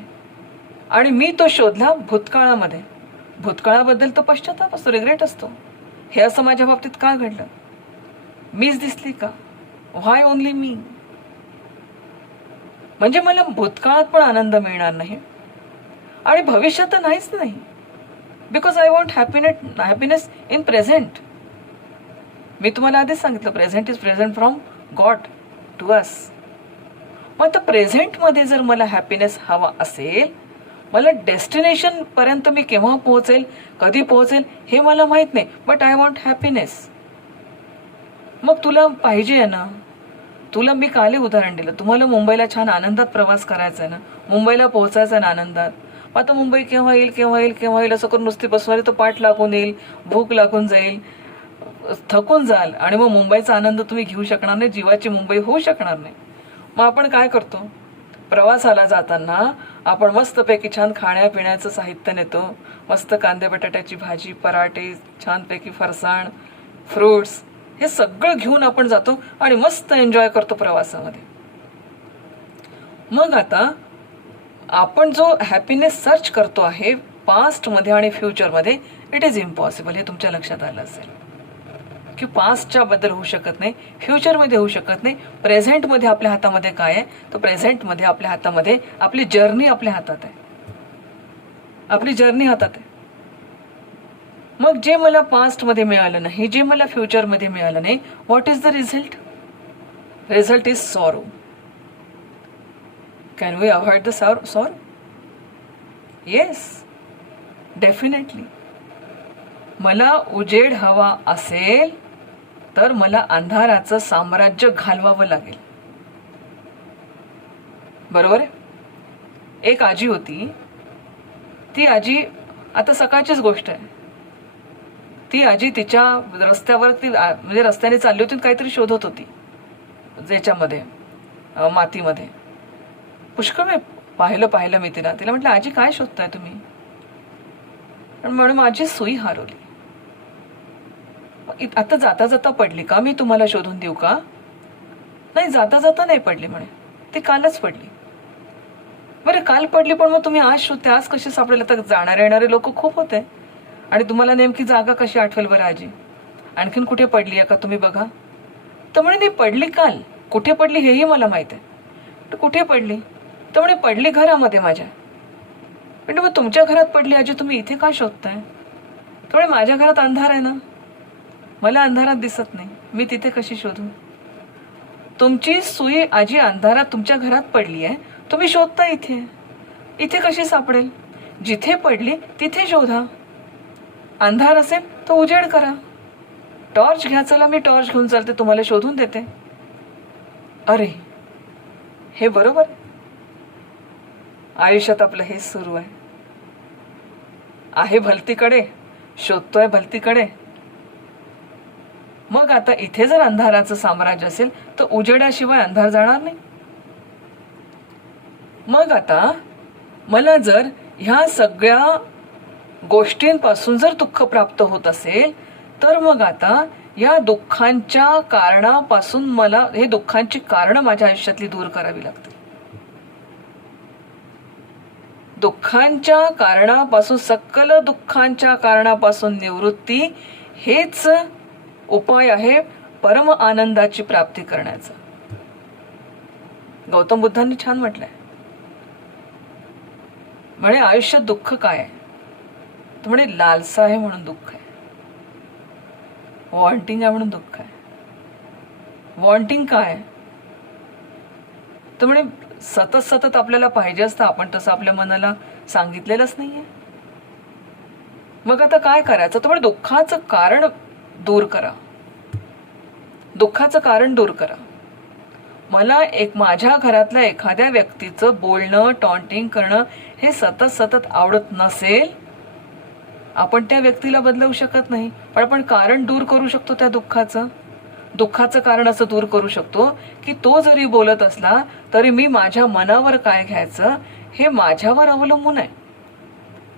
आणि मी तो शोधला भूतकाळामध्ये. भूतकाळाबद्दल तो पश्चाताप असतो, रिग्रेट असतो. हे असं माझ्या बाबतीत का घडलं? मीच दिसली का? व्हाय ओनली मी? म्हणजे मला भूतकाळात पण आनंद मिळणार नाही आणि भविष्यात तर नाहीच नाही. Because I want happiness in present. मी तुम्हाला आधीच सांगितलं, present is present from God to us. मग आता प्रेझेंटमध्ये जर मला हॅपीनेस हवा असेल, मला डेस्टिनेशन पर्यंत मी केव्हा पोहोचेल, कधी पोहोचेल हे मला माहीत नाही, बट आय वॉन्ट हॅपीनेस. मग तुला पाहिजे आहे ना, तुला मी काले उदाहरण दिलं, तुम्हाला मुंबईला छान आनंदात प्रवास करायचा आहे ना, मुंबईला पोहोचायचं आहे ना आनंदात. आता मुंबई केव्हा येईल केव्हा येईल केव्हा येईल असं करून नुसती बसवारी तर पाठ लागून येईल, भूक लागून जाईल, थकून जाल, आणि मग मुंबईचा आनंद तुम्ही घेऊ शकणार नाही, जीवाची मुंबई होऊ शकणार नाही. मग आपण काय करतो? प्रवासाला जाताना आपण मस्तपैकी छान खाण्यापिण्याचं साहित्य नेतो, मस्त कांदे बटाट्याची भाजी, पराठे, छानपैकी फरसाण, फ्रूट्स, हे सगळं घेऊन आपण जातो आणि मस्त एन्जॉय करतो प्रवासामध्ये. मग आता आपण जो हॅपीनेस सर्च करतो आहे पास्टमध्ये आणि फ्युचरमध्ये, इट इज इम्पॉसिबल. हे तुमच्या लक्षात आलं असेल की पास्टच्या बद्दल होऊ शकत नाही, फ्युचरमध्ये होऊ शकत नाही. प्रेझेंटमध्ये आपल्या हातामध्ये काय आहे, तर प्रेझेंटमध्ये आपल्या हातामध्ये आपली जर्नी आपल्या हातात आहे. आपली जर्नी हातात आहे. मग जे मला पास्टमध्ये मिळालं नाही, जे मला फ्युचरमध्ये मिळालं नाही, what is the result? Result is sorrow. Can we avoid the sorrow? Yes, definitely. मला उजेड हवा असेल तर मला अंधाराचं साम्राज्य घालवावं लागेल. बरोबर आहे. एक आजी होती. ती आजी, आता सकाळचीच गोष्ट आहे, ती आजी तिच्या रस्त्यावर म्हणजे रस्त्याने चालली होती, काहीतरी शोधत होती ज्याच्यामध्ये मातीमध्ये. पुष्कळ मी पाहिलं मी तिला म्हटलं, आजी काय शोधताय तुम्ही? म्हणून माझी सुई हरवली. आता जाता जाता पडली का? मी तुम्हाला शोधून देऊ का? नाही, जाता जाता नाही पडली म्हणे, ती कालच पडली. बरं, काल पडली, पण मग तुम्ही आज शोधते, आज कशी सापडेल? आता जाणारे येणारे लोक खूप होते आणि तुम्हाला नेमकी जागा कशी आठवेल बरं आजी? आणखीन कुठे पडली आहे का तुम्ही बघा. तर म्हणे नाही, पडली काल. कुठे पडली हेही मला माहित आहे. तर कुठे पडली? तर म्हणे पडली घरामध्ये माझ्या. म्हणजे मग तुमच्या घरात पडली आजी, तुम्ही इथे का शोधताय? तर म्हणे माझ्या घरात अंधार आहे ना, मला अंधारात दिसत नाही, मी तिथे कशी शोधू? तुमची सुई आजी अंधारात तुमच्या घरात पडली आहे, तुम्ही शोधता इथे, इथे कशी सापडेल? जिथे पडली तिथे शोधा. अंधार असेल तर उजेड करा. टॉर्च घ्या, चला मी टॉर्च घेऊन चालते, तुम्हाला शोधून देते. अरे, हे बरोबर. आयुष्यात आपलं हेच सुरू आहे भलतीकडे, शोधतोय भलतीकडे. मग आता इथे जर अंधाराचं साम्राज्य असेल तर उजेडाशिवाय अंधार जाणार नाही. मग आता मला जर ह्या सगळ्या गोष्टींपासून जर दुःख प्राप्त होत असेल, तर मग आता या दुःखांच्या कारणापासून मला हे दुःखांची कारणं माझ्या आयुष्यातली दूर करावी लागतील. दुःखांच्या कारणापासून, सकल दुःखांच्या कारणापासून निवृत्ती, हेच उपाय आहे परम आनंदाची प्राप्ती करण्याचा. गौतम बुद्धांनी छान म्हटलंय. म्हणे आयुष्यात दुःख काय आहे? तर म्हणे लालसा आहे म्हणून दुःख आहे, वॉन्टिंग आहे म्हणून दुःख आहे. वॉन्टिंग काय? तर म्हणे सतत आपल्याला पाहिजे असतं, आपण तसं आपल्या मनाला सांगितलेलंच नाहीये. मग आता काय करायचं? तर म्हणे दुःखाचं कारण दूर करा. दुःखाचं कारण दूर करा. मला माझ्या घरातल्या एखाद्या व्यक्तीचं बोलणं, टॉन्टिंग करणं हे सतत आवडत नसेल, आपण त्या व्यक्तीला बदलवू शकत नाही, पण आपण कारण दूर करू शकतो त्या दुःखाचं. दुःखाचं कारण असं दूर करू शकतो की तो जरी बोलत असला तरी मी माझ्या मनावर काय घ्यायचं हे माझ्यावर अवलंबून आहे.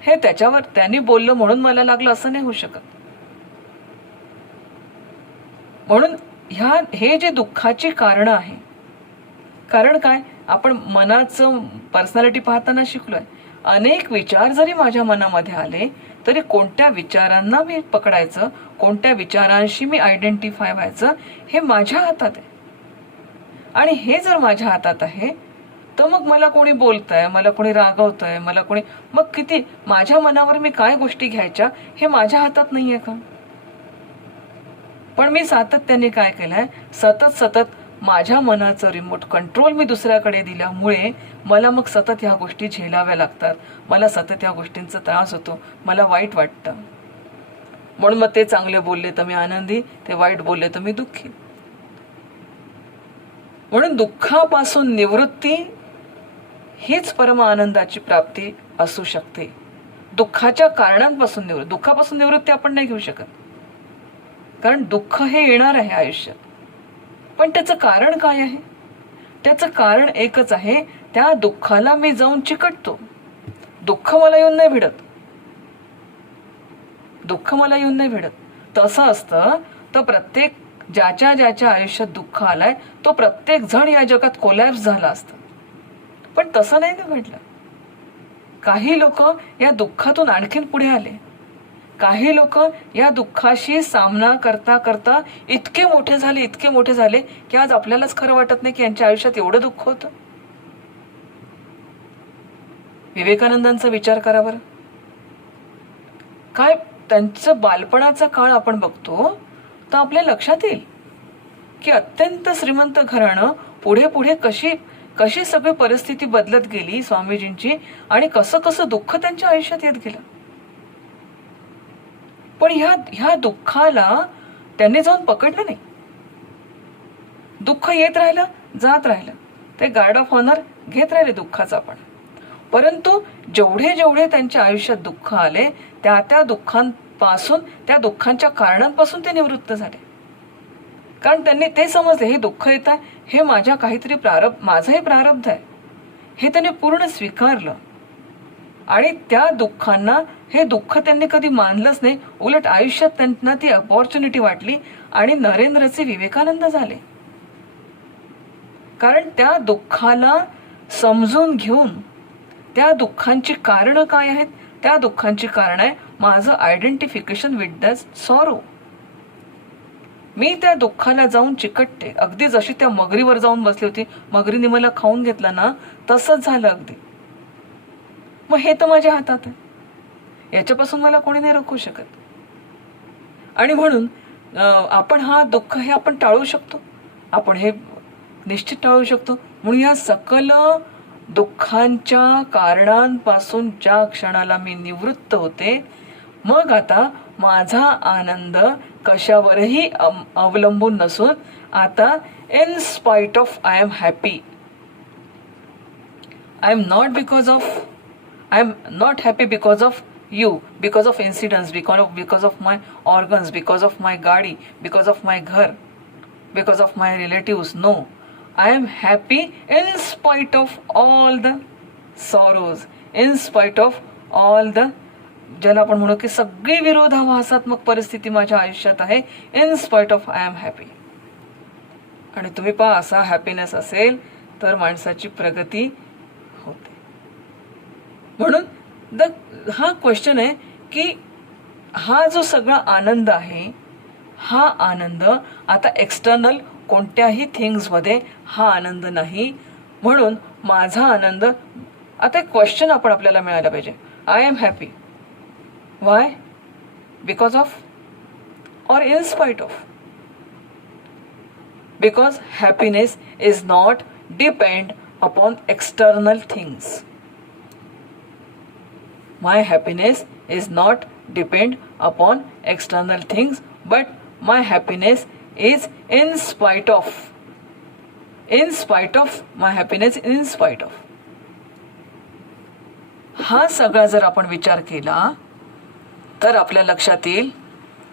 हे त्याच्यावर, त्यांनी बोललं म्हणून मला लागलं असं नाही होऊ शकत. म्हणून हे जे दुःखाची कारणं आहे, कारण काय? आपण मनाचं पर्सनॅलिटी पाहताना शिकलोय, अनेक विचार जरी माझ्या मनामध्ये आले तरी कोणत्या विचारांना मी पकडायचं, कोणत्या विचारांशी मी आयडेंटिफाय व्हायचं, हे माझ्या हातात आहे. आणि हे जर माझ्या हातात आहे तर मग मला कोणी बोलतंय, मला कोणी रागवतंय, मला कोणी, मग किती माझ्या मनावर मी काय गोष्टी घ्यायच्या हे माझ्या हातात नाहीये का? पण मी सातत्याने काय केलंय, सतत माझ्या मनाचं रिमोट कंट्रोल मी दुसऱ्याकडे दिल्यामुळे मला मग सतत ह्या गोष्टी झेलाव्या लागतात. मला सतत ह्या गोष्टींचा त्रास होतो, मला वाईट वाटतं. म्हणून मग ते चांगले बोलले तर मी आनंदी, ते वाईट बोलले तर मी दुःखी. म्हणून दुःखापासून निवृत्ती हीच परम आनंदाची प्राप्ती असू शकते. दुःखाच्या कारणांपासून दुःखापासून निवृत्ती आपण नाही घेऊ शकत, कारण दुःख हे येणार आहे आयुष्यात. पण त्याचं कारण काय आहे? त्याचं कारण एकच आहे, त्या दुःखाला मी जाऊन चिकटतो. दुःख मला येऊन नाही भिडत, दुःख मला येऊन नाही भिडत. तसं असतं तर प्रत्येक ज्याच्या ज्याच्या आयुष्यात दुःख आलंय तो प्रत्येक जण या जगात कोलॅप्स झाला असतं. पण तसं नाही ना घडलं. काही लोक या दुःखातून आणखीन पुढे आले. काही लोक या दुःखाशी सामना करता करता इतके मोठे झाले की आज आपल्यालाच खरं वाटत नाही की यांच्या आयुष्यात एवढं दुःख होतं. विवेकानंदांचा विचार करा बरं. काय त्यांचं बालपणाचा काळ आपण बघतो तर आपल्या लक्षात येईल की अत्यंत श्रीमंत घराणं पुढे पुढे कशी सगळी परिस्थिती बदलत गेली स्वामीजींची आणि कसं कसं दुःख त्यांच्या आयुष्यात येत गेलं. पण ह्या दुःखाला त्यांनी जाऊन पकडलं नाही. दुःख येत राहिलं, जात राहिलं, ते गार्ड ऑफ ऑनर घेत राहिले दुःखाचा. पण परंतु जेवढे त्यांच्या आयुष्यात दुःख आले त्या दुःखांपासून, त्या दुःखांच्या कारणांपासून ते निवृत्त झाले. कारण त्यांनी ते समजले हे दुःख येत आहे, हे माझ्या काहीतरी माझंही प्रारब्ध आहे, हे त्यांनी पूर्ण स्वीकारलं. आणि त्या दुःखांना, हे दुःख त्यांनी कधी मानलंच नाही, उलट आयुष्यात त्यांना ती अपॉर्च्युनिटी वाटली आणि नरेंद्रचे विवेकानंद झाले. कारण त्या दुःखाला समजून घेऊन त्या दुःखांची कारणं काय आहेत, त्या दुःखांची कारण आहे माझं आयडेंटिफिकेशन विथ द सॉरो. मी त्या दुःखाला जाऊन चिकटते, अगदी जशी त्या मगरीवर जाऊन बसली होती, मगरीने मला खाऊन घेतलं ना, तसंच झालं अगदी. मग हे तर माझ्या हातात आहे, याच्यापासून मला कोणी नाही रोखू शकत. आणि म्हणून आपण हा दुःख हे आपण टाळू शकतो, आपण हे निश्चित टाळू शकतो. म्हणून या सकल दुःखांच्या कारणांपासून ज्या क्षणाला मी निवृत्त होते, मग आता माझा आनंद कशावरही अवलंबून नसून आता in spite of I am happy. I am not happy because of you, because of incidents, because of my organs, because of my गाडी, because of my घर, because of my relatives. No, I am happy in spite of all the sorrows, in spite of all the, ज्याला आपण म्हणू की सगळी विरोधाभासात्मक परिस्थिती माझ्या आयुष्यात आहे, in spite of I am happy. आणि तुम्ही पहा, असा हॅपीनेस असेल तर माणसाची प्रगती होते. म्हणून हा क्वेश्चन आहे की हा जो सगळा आनंद आहे, हा आनंद आता एक्सटर्नल कोणत्याही थिंग्समध्ये हा आनंद नाही. म्हणून माझा आनंद, आता एक क्वेश्चन आपल्याला मिळायला पाहिजे, I am happy, why, because of, or in spite of. Because happiness is not depend upon external things. My happiness is not depend upon external things, but my happiness is in spite of. In spite of my happiness, in spite of. हा सगळा जर आपण विचार केला तर आपल्या लक्षात येईल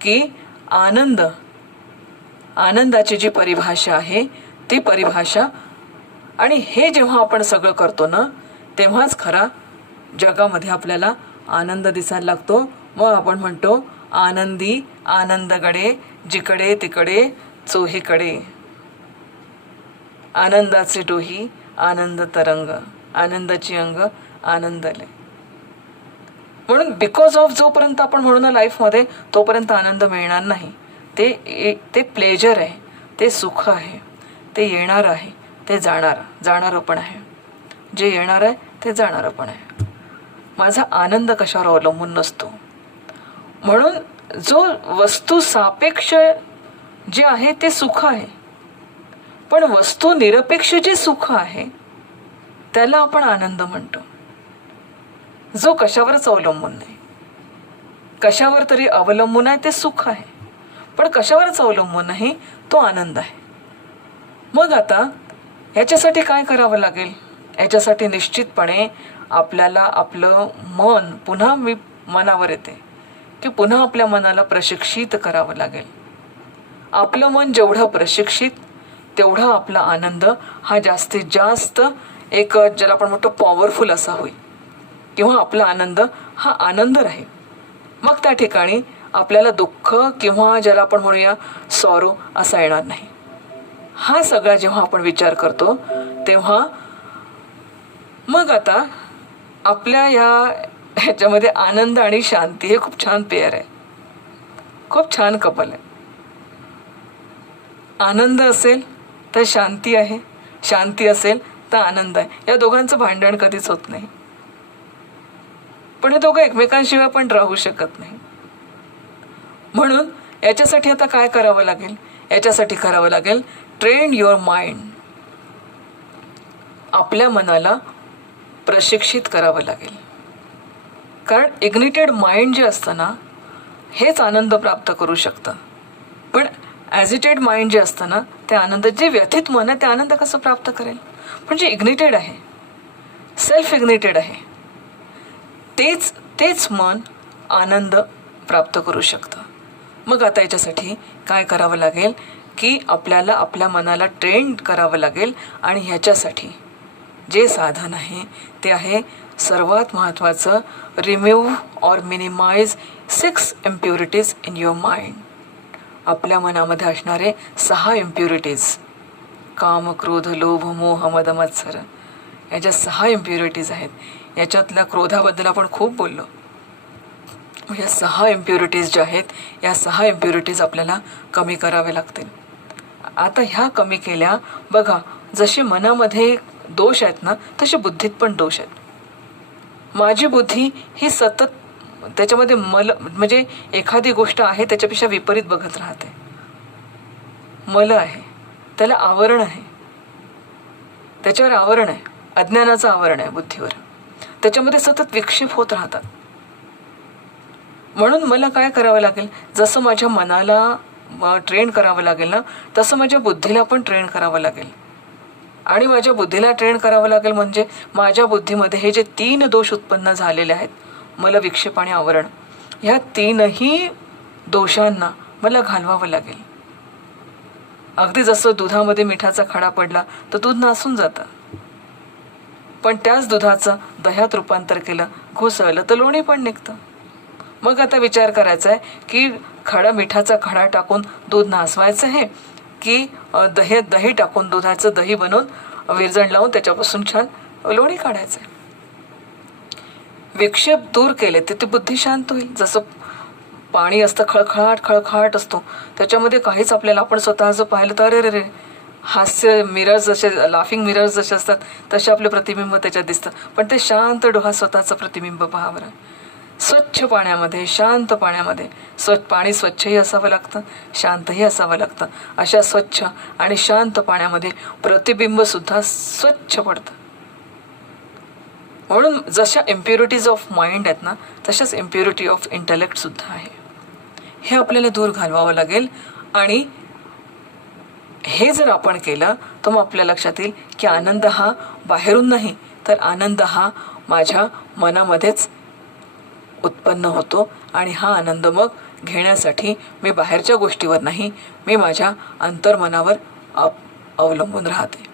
की आनंदाची जी परिभाषा आहे ती परिभाषा, आणि हे जेव्हा आपण सगळं करतो ना, तेव्हाच खरा जगामध्ये आपल्याला आनंद दिसायला लागतो. मग आपण म्हणतो, आनंदी आनंदगडे, जिकडे तिकडे चोहीकडे, आनंदाचे डोही आनंद तरंग, आनंदाची अंग आनंदले. म्हणून बिकॉज ऑफ जोपर्यंत आपण म्हणू ना लाईफमध्ये, तोपर्यंत आनंद मिळणार नाही. ते प्लेजर आहे, ते सुख आहे, ते येणार आहे, ते जाणारं पण आहे. जे येणार आहे ते जाणारं पण आहे. माझा आनंद कशावर अवलंबून नसतो. म्हणून जो वस्तू सापेक्ष जे आहे ते सुख आहे, पण वस्तू निरपेक्ष जे सुख आहे त्याला आपण आनंद म्हणतो. जो कशावरच अवलंबून नाही, कशावर तरी अवलंबून आहे ते सुख आहे, पण कशावरच अवलंबून नाही तो आनंद आहे. मग आता ह्याच्यासाठी काय करावं लागेल? याच्यासाठी निश्चितपणे आपल्याला आपलं मन पुन्हा मनावर येते की पुन्हा आपल्या मनाला प्रशिक्षित करावं लागेल. आपलं मन जेवढं प्रशिक्षित, तेवढा आपला आनंद हा जास्तीत जास्त एक, ज्याला आपण म्हणतो पॉवरफुल असा होईल, किंवा आपला आनंद हा आनंद राहील. मग त्या ठिकाणी आपल्याला दुःख किंवा ज्याला आपण म्हणूया सॉरो असा येणार नाही. हा सगळा जेव्हा आपण विचार करतो तेव्हा मग आता आपल्या ह्याच्यामध्ये आनंद आणि शांती हे खूप छान पेअर आहे, खूप छान कपल आहे. आनंद असेल तर शांती आहे, शांती असेल तर आनंद आहे. या दोघांचं भांडण कधीच होत नाही, पण हे दोघं एकमेकांशिवाय पण राहू शकत नाही. म्हणून याच्यासाठी आता काय करावं लागेल? याच्यासाठी करावं लागेल ट्रेन युअर माइंड. आपल्या मनाला प्रशिक्षित करावं लागेल. कारण इग्निटेड माइंड जे असतं ना हेच आनंद प्राप्त करू शकतं. पण ॲजिटेड माइंड जे असतं ना ते आनंद, जे व्यथित मन आहे ते आनंद कसं प्राप्त करेल? पण जे इग्निटेड आहे, सेल्फ इग्निटेड आहे, तेच मन आनंद प्राप्त करू शकतं. मग आता याच्यासाठी काय करावं लागेल की आपल्याला आपल्या मनाला ट्रेन करावं लागेल. आणि ह्याच्यासाठी जे साधन आहे ते आहे सर्वात महत्त्वाचं, remove or minimise 6 impurities in your mind. आपल्या मनामध्ये असणारे 6 इम्प्युरिटीज, काम, क्रोध, लोभ, मोह, मद, मत्सर, या ज्या 6 इम्प्युरिटीज आहेत. याच्यातल्या क्रोधाबद्दल आपण खूप बोललो. या 6 इम्प्युरिटीज ज्या आहेत या 6 इम्प्युरिटीज आपल्याला कमी कराव्या लागतील. आता ह्या कमी केल्या, बघा जशी मनामध्ये दोष आहेत ना तसे बुद्धीत पण दोष आहेत. माझी बुद्धी ही सतत त्याच्यामध्ये म्हणजे एखादी गोष्ट आहे त्याच्यापेक्षा विपरीत बघत राहते. मल आहे, त्याला आवरण आहे, त्याच्यावर आवरण आहे, अज्ञानाचं आवरण आहे बुद्धीवर. त्याच्यामध्ये सतत विक्षेप होत राहतात. म्हणून मला काय करावं लागेल? जसं माझ्या मनाला ट्रेन करावं लागेल ना तसं माझ्या बुद्धीला पण ट्रेन करावं लागेल. आणि माझ्या बुद्धीला ट्रेन करावं लागेल म्हणजे माझ्या बुद्धीमध्ये हे जे 3 दोष उत्पन्न झालेले आहेत, मला विक्षेप आणि आवरण, ह्या 3ही दोषांना मला घालवावं लागेल. अगदी जसं दुधामध्ये मिठाचा खडा पडला तर दूध नासून जातं, पण त्याच दुधाचं दह्यात रूपांतर केलं, घुसळलं तर लोणी पण निघतं. मग आता विचार करायचा आहे की मिठाचा खडा टाकून दूध नासवायचं आहे की दही टाकून दुधाचं दही बनवून विरजण लावून त्याच्यापासून छान लोणी काढायचं आहे. विक्षेप दूर केले तर ती बुद्धी शांत होईल. जसं पाणी असतं, खळखळाट असतो, त्याच्यामध्ये काहीच आपल्याला, आपण स्वतः जर पाहिलं तर अरे रे, हास्य मिरर्स जसे, लाफिंग मिरर्स जसे असतात तसे आपले प्रतिबिंब त्याच्यात दिसतं. पण ते शांत डोहा स्वतःचं प्रतिबिंब पहा बरं. स्वच्छ पाण्यामध्ये, शांत पाण्यामध्ये, पाणी स्वच्छही असावं लागतं, शांतही असावं लागतं. अशा स्वच्छ आणि शांत पाण्यामध्ये प्रतिबिंबसुद्धा स्वच्छ पडतं. म्हणून जशा इम्प्युरिटीज ऑफ माइंड आहेत ना तशाच इम्प्युरिटी ऑफ इंटेलेक्टसुद्धा आहे. हे आपल्याला दूर घालवावं लागेल. आणि हे जर आपण केलं तर मग आपल्या लक्षात येईल की आनंद हा बाहेरून नाही तर आनंद हा माझ्या मनामध्येच उत्पन्न होतो. आणि हा आनंद मग घेण्यासाठी मी बाहेरच्या गोष्टीवर नाही, मी माझ्या अंतर्मनावर अवलंबून राहते.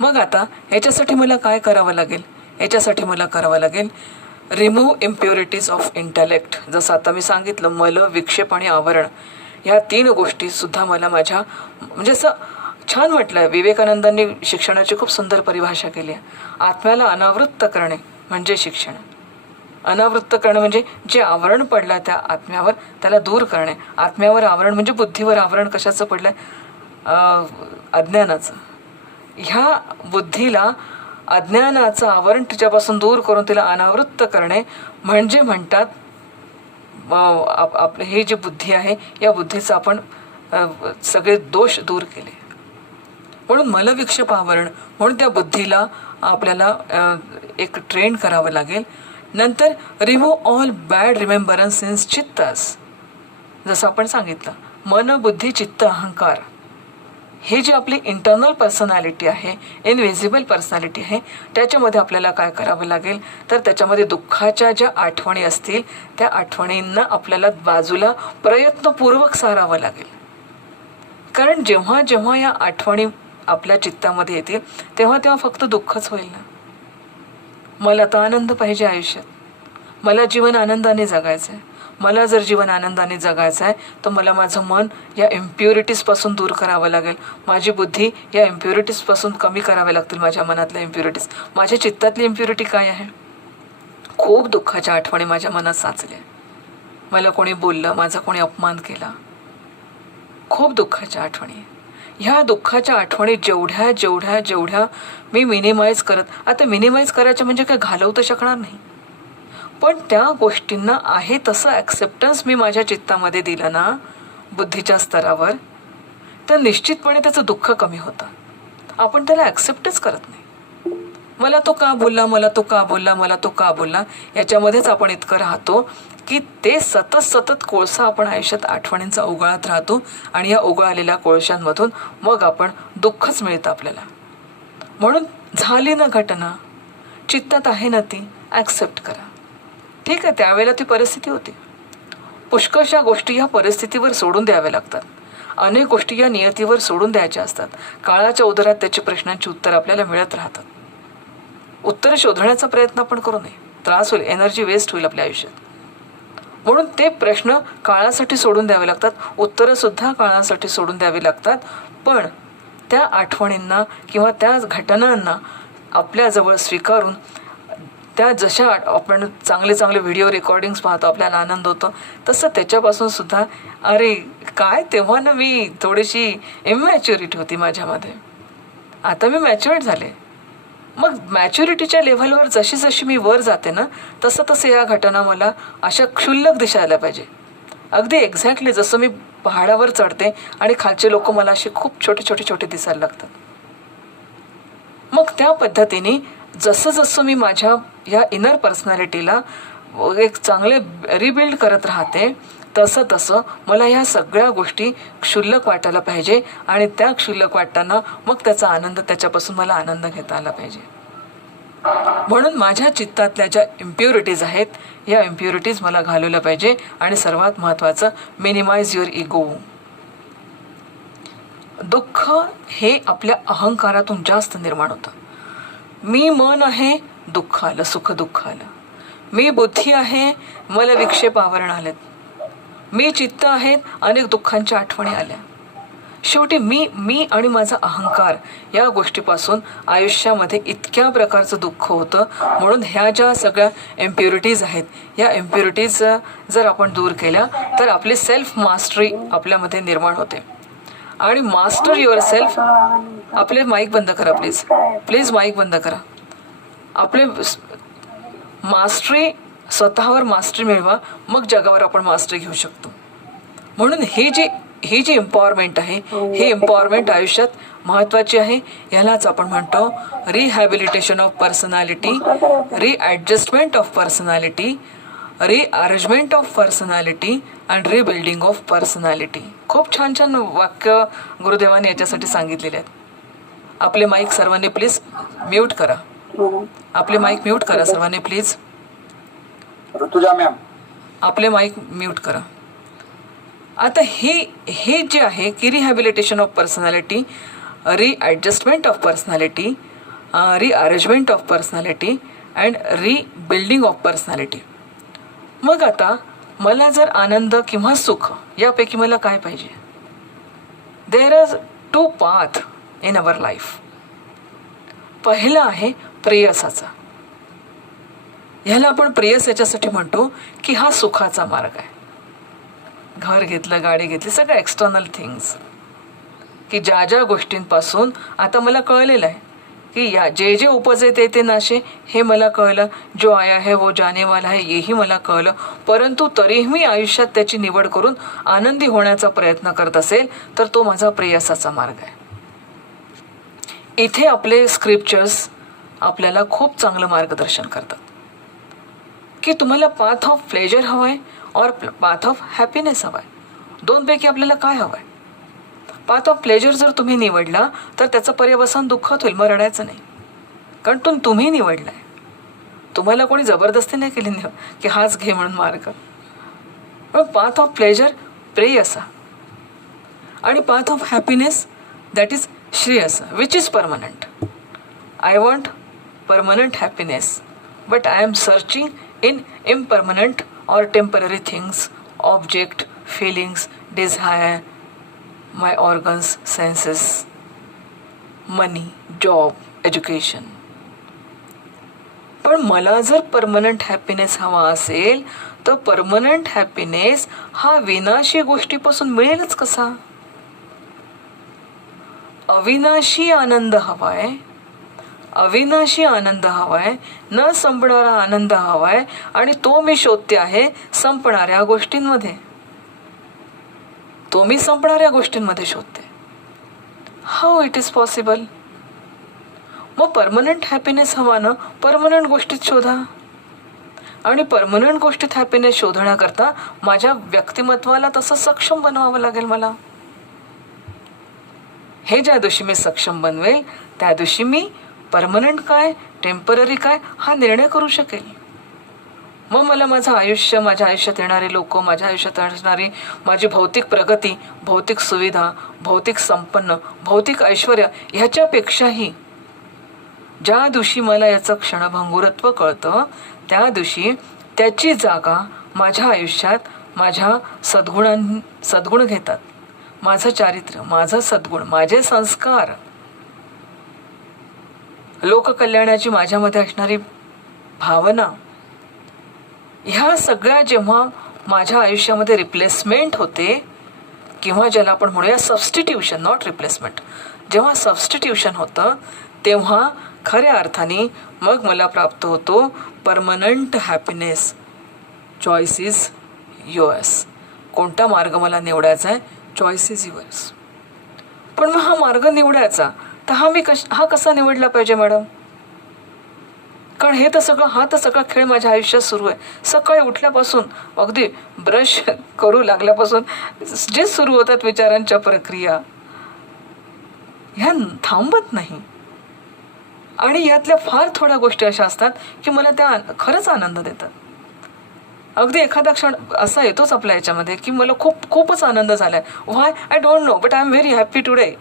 मग आता याच्यासाठी मला काय करावं लागेल? याच्यासाठी मला करावं लागेल रिमूव्ह इम्प्युरिटीज ऑफ इंटेलेक्ट. जसं आता मी सांगितलं, मल, विक्षेप आणि आवरण, ह्या 3 गोष्टीसुद्धा मला माझ्या, म्हणजे असं छान म्हटलं आहे, विवेकानंदांनी शिक्षणाची खूप सुंदर परिभाषा केली आहे. आत्म्याला अनावृत्त करणे म्हणजे शिक्षण. अनावृत्त करणं म्हणजे जे आवरण पडलं त्या आत्म्यावर त्याला दूर करणे. आत्म्यावर आवरण म्हणजे बुद्धीवर आवरण कशाचं पडलं? अज्ञानाचं. ह्या बुद्धीला अज्ञानाचं आवरण तिच्यापासून दूर करून तिला अनावृत्त करणे म्हणजे म्हणतात आपले हे जे बुद्धी आहे या बुद्धीचं आपण सगळे दोष दूर केले. म्हणून मलविक्षेप आवरण, म्हणून त्या बुद्धीला आपल्याला एक ट्रेन करावं लागेल. नंतर remove all bad remembrance in चित्तास. जसं आपण सांगितलं, मन, बुद्धी, चित्त, अहंकार, हे जे आपली इंटरनल पर्सनॅलिटी आहे, इनव्हिजिबल पर्सनॅलिटी आहे, त्याच्यामध्ये आपल्याला काय करावं लागेल तर त्याच्यामध्ये दुःखाच्या ज्या आठवणी असतील त्या आठवणींना आपल्याला बाजूला प्रयत्नपूर्वक सारावं लागेल. कारण जेव्हा जेव्हा या आठवणी आपल्या चित्तामध्ये येतील तेव्हा तेव्हा फक्त दुःखच होईल ना. मला तर आनंद पाहिजे आयुष्यात, मला जीवन आनंदाने जगायचं आहे, मला जर जीवन आनंदाने जगायचं आहे तर मला माझं मन या इम्प्युरिटीजपासून दूर करावं लागेल, माझी बुद्धी या इम्प्युरिटीजपासून कमी कराव्या लागतील. माझ्या मनातल्या इम्प्युरिटीज, माझ्या चित्तातली इम्प्युरिटी काय आहे? खूप दुःखाच्या आठवणी माझ्या मनात साचल्या. मला कोणी बोललं, माझा कोणी अपमान केला, खूप दुःखाच्या आठवणी. ह्या दुःखाच्या आठवणी जेवढ्या जेवढ्या जेवढ्या मी मिनिमाइज करत, आता मिनिमाइज करायचं म्हणजे काय घालवू तर शकणार नाही, पण त्या गोष्टींना आहे तसं ॲक्सेप्टन्स मी माझ्या चित्तामध्ये दिलं ना बुद्धीच्या स्तरावर, तर निश्चितपणे त्याचं दुःख कमी होतं. आपण त्याला ॲक्सेप्टच करत नाही. मला तो का बोलला, मला तो का बोलला, मला तो का बोलला, याच्यामध्येच आपण इतकं राहतो की ते सतत सतत कोळसा आपण आयुष्यात आठवणींचा उगाळत राहतो आणि या उगाळलेल्या कोळशांमधून मग आपण दुःखच मिळतं आपल्याला. म्हणून झाली ना घटना, चित्तात आहे ना ती, ॲक्सेप्ट करा. ठीक आहे, त्यावेळेला ती परिस्थिती होती. पुष्कळशा गोष्टी ह्या परिस्थितीवर सोडून द्याव्या लागतात. अनेक गोष्टी या नियतीवर सोडून द्यायच्या असतात. काळाच्या उदरात त्याची प्रश्नांची उत्तर आपल्याला मिळत राहतात. उत्तर शोधण्याचा प्रयत्न आपण करू नये, त्रास होईल, एनर्जी वेस्ट होईल आपल्या आयुष्यात. म्हणून ते प्रश्न काळासाठी सोडून द्यावे लागतात, उत्तरंसुद्धा काळासाठी सोडून द्यावी लागतात. पण त्या आठवणींना किंवा त्या घटनांना आपल्याजवळ स्वीकारून, त्या जशा आपण चांगले चांगले व्हिडिओ रेकॉर्डिंग्स पाहतो, आपल्याला आनंद होतो, तसं त्याच्यापासून सुद्धा अरे काय तेव्हा ना मी थोडीशी इमॅच्युरिटी होती माझ्यामध्ये, आता मी मॅच्युअर्ड झाले. मग मॅच्युरिटीच्या लेव्हलवर जशी जशी मी वर जाते ना, तसं तसं या घटना मला अशा क्षुल्लक दिसायला पाहिजे. अगदी एक्झॅक्टली जसं मी पहाडावर चढते आणि खालचे लोक मला असे खूप छोटे छोटे छोटे दिसायला लागतात. मग त्या पद्धतीने जसं जसं मी माझ्या या इनर पर्सनॅलिटीला एक चांगले रिबिल्ड करत राहते, तसं तसं मला ह्या सगळ्या गोष्टी क्षुल्लक वाटायला पाहिजे आणि त्या क्षुल्लक वाटताना मग त्याचा आनंद, त्याच्यापासून मला आनंद घेता आला पाहिजे. म्हणून माझ्या चित्तातल्या ज्या इम्प्युरिटीज आहेत, या इम्प्युरिटीज मला घालवल्या पाहिजे. आणि सर्वात महत्त्वाचं, मिनिमाइज युअर इगो. दुःख हे आपल्या अहंकारातून जास्त निर्माण होतं. मी मन आहे, दुःख आलं, सुख दुःख आलं. मी बुद्धी आहे, मला विक्षेप आवरण आलेत. मी चित्त आहेत, अनेक दुःखांच्या आठवणी आल्या. शेवटी मी आणि माझा अहंकार या गोष्टीपासून आयुष्यामध्ये इतक्या प्रकारचं दुःख होतं. म्हणून ह्या ज्या सगळ्या इम्प्युरिटीज आहेत, या इम्प्युरिटीज जर आपण दूर केल्या तर आपली सेल्फ मास्टरी आपल्यामध्ये निर्माण होते. आणि मास्टर युअर सेल्फ, आपले माईक बंद करा प्लीज, प्लीज माईक बंद करा. आपले मास्टरी, स्वतःवर मास्टरी मिळवा, मग जगावर आपण मास्टरी घेऊ शकतो. म्हणून ही जी एम्पॉवरमेंट आहे, ही एम्पॉवरमेंट आयुष्यात महत्त्वाची आहे. ह्यालाच आपण म्हणतो rehabilitation of personality, readjustment of personality, rearrangement of personality and rebuilding of personality. खूप छान छान वाक्य गुरुदेवाने याच्यासाठी सांगितलेले आहेत. आपले माईक सर्वांनी प्लीज म्यूट करा. आपले माईक म्यूट करा सर्वांनी प्लीज. ऋतुजा मॅम, आपले माईक म्यूट करा. आता हे जे आहे की rehabilitation of personality, readjustment of personality, rearrangement of personality and rebuilding of personality. मग आता मला जर आनंद किंवा सुख यापैकी मला काय पाहिजे? There are 2 path in our life. पहिला आहे प्रेयसाचा. ह्याला आपण प्रेयस याच्यासाठी म्हणतो की हा सुखाचा मार्ग आहे. घर घेतलं, गाडी घेतली, सगळ्या एक्सटर्नल थिंग्स, की ज्या ज्या गोष्टींपासून आता मला कळलेलं आहे की या जे जे उपजे ते नाशे, हे मला कळलं. जो आया है वो जाने वाला है, हेही मला कळलं. परंतु तरीही मी आयुष्यात त्याची निवड करून आनंदी होण्याचा प्रयत्न करत असेल तर तो माझा प्रेयसाचा मार्ग आहे. इथे आपले स्क्रिप्चर्स आपल्याला खूप चांगलं मार्गदर्शन करतात की तुम्हाला पाथ ऑफ प्लेजर हवं आहे और पाथ ऑफ हॅपीनेस हवा आहे. दोनपैकी आपल्याला काय हवं आहे? पाथ ऑफ प्लेजर जर तुम्ही निवडला तर त्याचं पर्यवसान दुःखात होईल, मग रडायचं नाही, कारण तुम्ही निवडला आहे. तुम्हाला कोणी जबरदस्ती नाही केली की हाच घे म्हणून मार्ग. पण पाथ ऑफ प्लेजर प्रेयसा, आणि path of happiness that is श्रेयसा, which is permanent. I want permanent happiness but I am searching in impermanent or temporary things, object, feelings, desire, my organs, senses, money, job, education. पण मला जर परमनंट हॅपीनेस हवा असेल तर परमनंट हॅपीनेस हा विनाशी गोष्टीपासून मिळेलच कसा? अविनाशी आनंद हवाय, अविनाशी आनंद हवाय, न संपणारा आनंद हवाय, आणि तो मी शोधते आहे संपणाऱ्या गोष्टींमध्ये. तो मी संपणाऱ्या गोष्टींमध्ये शोधते. How it is possible? मग परमनंट हॅपीनेस हवा ना, परमनंट गोष्टीत शोधा. आणि परमनंट गोष्टीत हॅपीनेस शोधण्याकरता माझ्या व्यक्तिमत्वाला तसं सक्षम बनवावं लागेल मला. हे ज्या दिवशी मी सक्षम बनवेल त्या दिवशी मी परमनंट काय, टेम्पररी काय हा निर्णय करू शकेल. मग मला माझं आयुष्य, माझ्या आयुष्यात येणारे लोक, माझ्या आयुष्यात असणारी माझी भौतिक प्रगती, भौतिक सुविधा, भौतिक संपन्न, भौतिक ऐश्वर्य ह्याच्यापेक्षाही ज्या दिवशी मला याचं क्षणभंगुरत्व कळतं त्या दिवशी त्याची जागा माझ्या आयुष्यात माझ्या सद्गुण घेतात. माझं चारित्र्य, माझं सद्गुण, माझे संस्कार, लोककल्याणाची माझ्यामध्ये असणारी भावना, ह्या सगळ्या जेव्हा माझ्या आयुष्यामध्ये रिप्लेसमेंट होते, किंवा ज्याला आपण म्हणूया सबस्टिट्यूशन, नॉट रिप्लेसमेंट, जेव्हा सबस्टिट्यूशन होतं तेव्हा खऱ्या अर्थाने मग मला प्राप्त होतो permanent happiness. Choice is yours. कोणता मार्ग मला निवडायचा आहे, चॉईस इज युअर्स. पण मग हा मार्ग निवडायचा तर हा कसा निवडला पाहिजे मॅडम? कारण हा तर सगळा खेळ माझ्या आयुष्यात सुरू आहे. सकाळी उठल्यापासून अगदी ब्रश करू लागल्यापासून जे सुरू होतात विचारांच्या प्रक्रिया, ह्या थांबत नाही. आणि यातल्या फार थोड्या गोष्टी अशा असतात की मला त्या खरंच आनंद देतात. अगदी एखादा क्षण असा येतोच आपल्या याच्यामध्ये की मला खूपच आनंद झालाय. Why I don't know, but I am very happy today.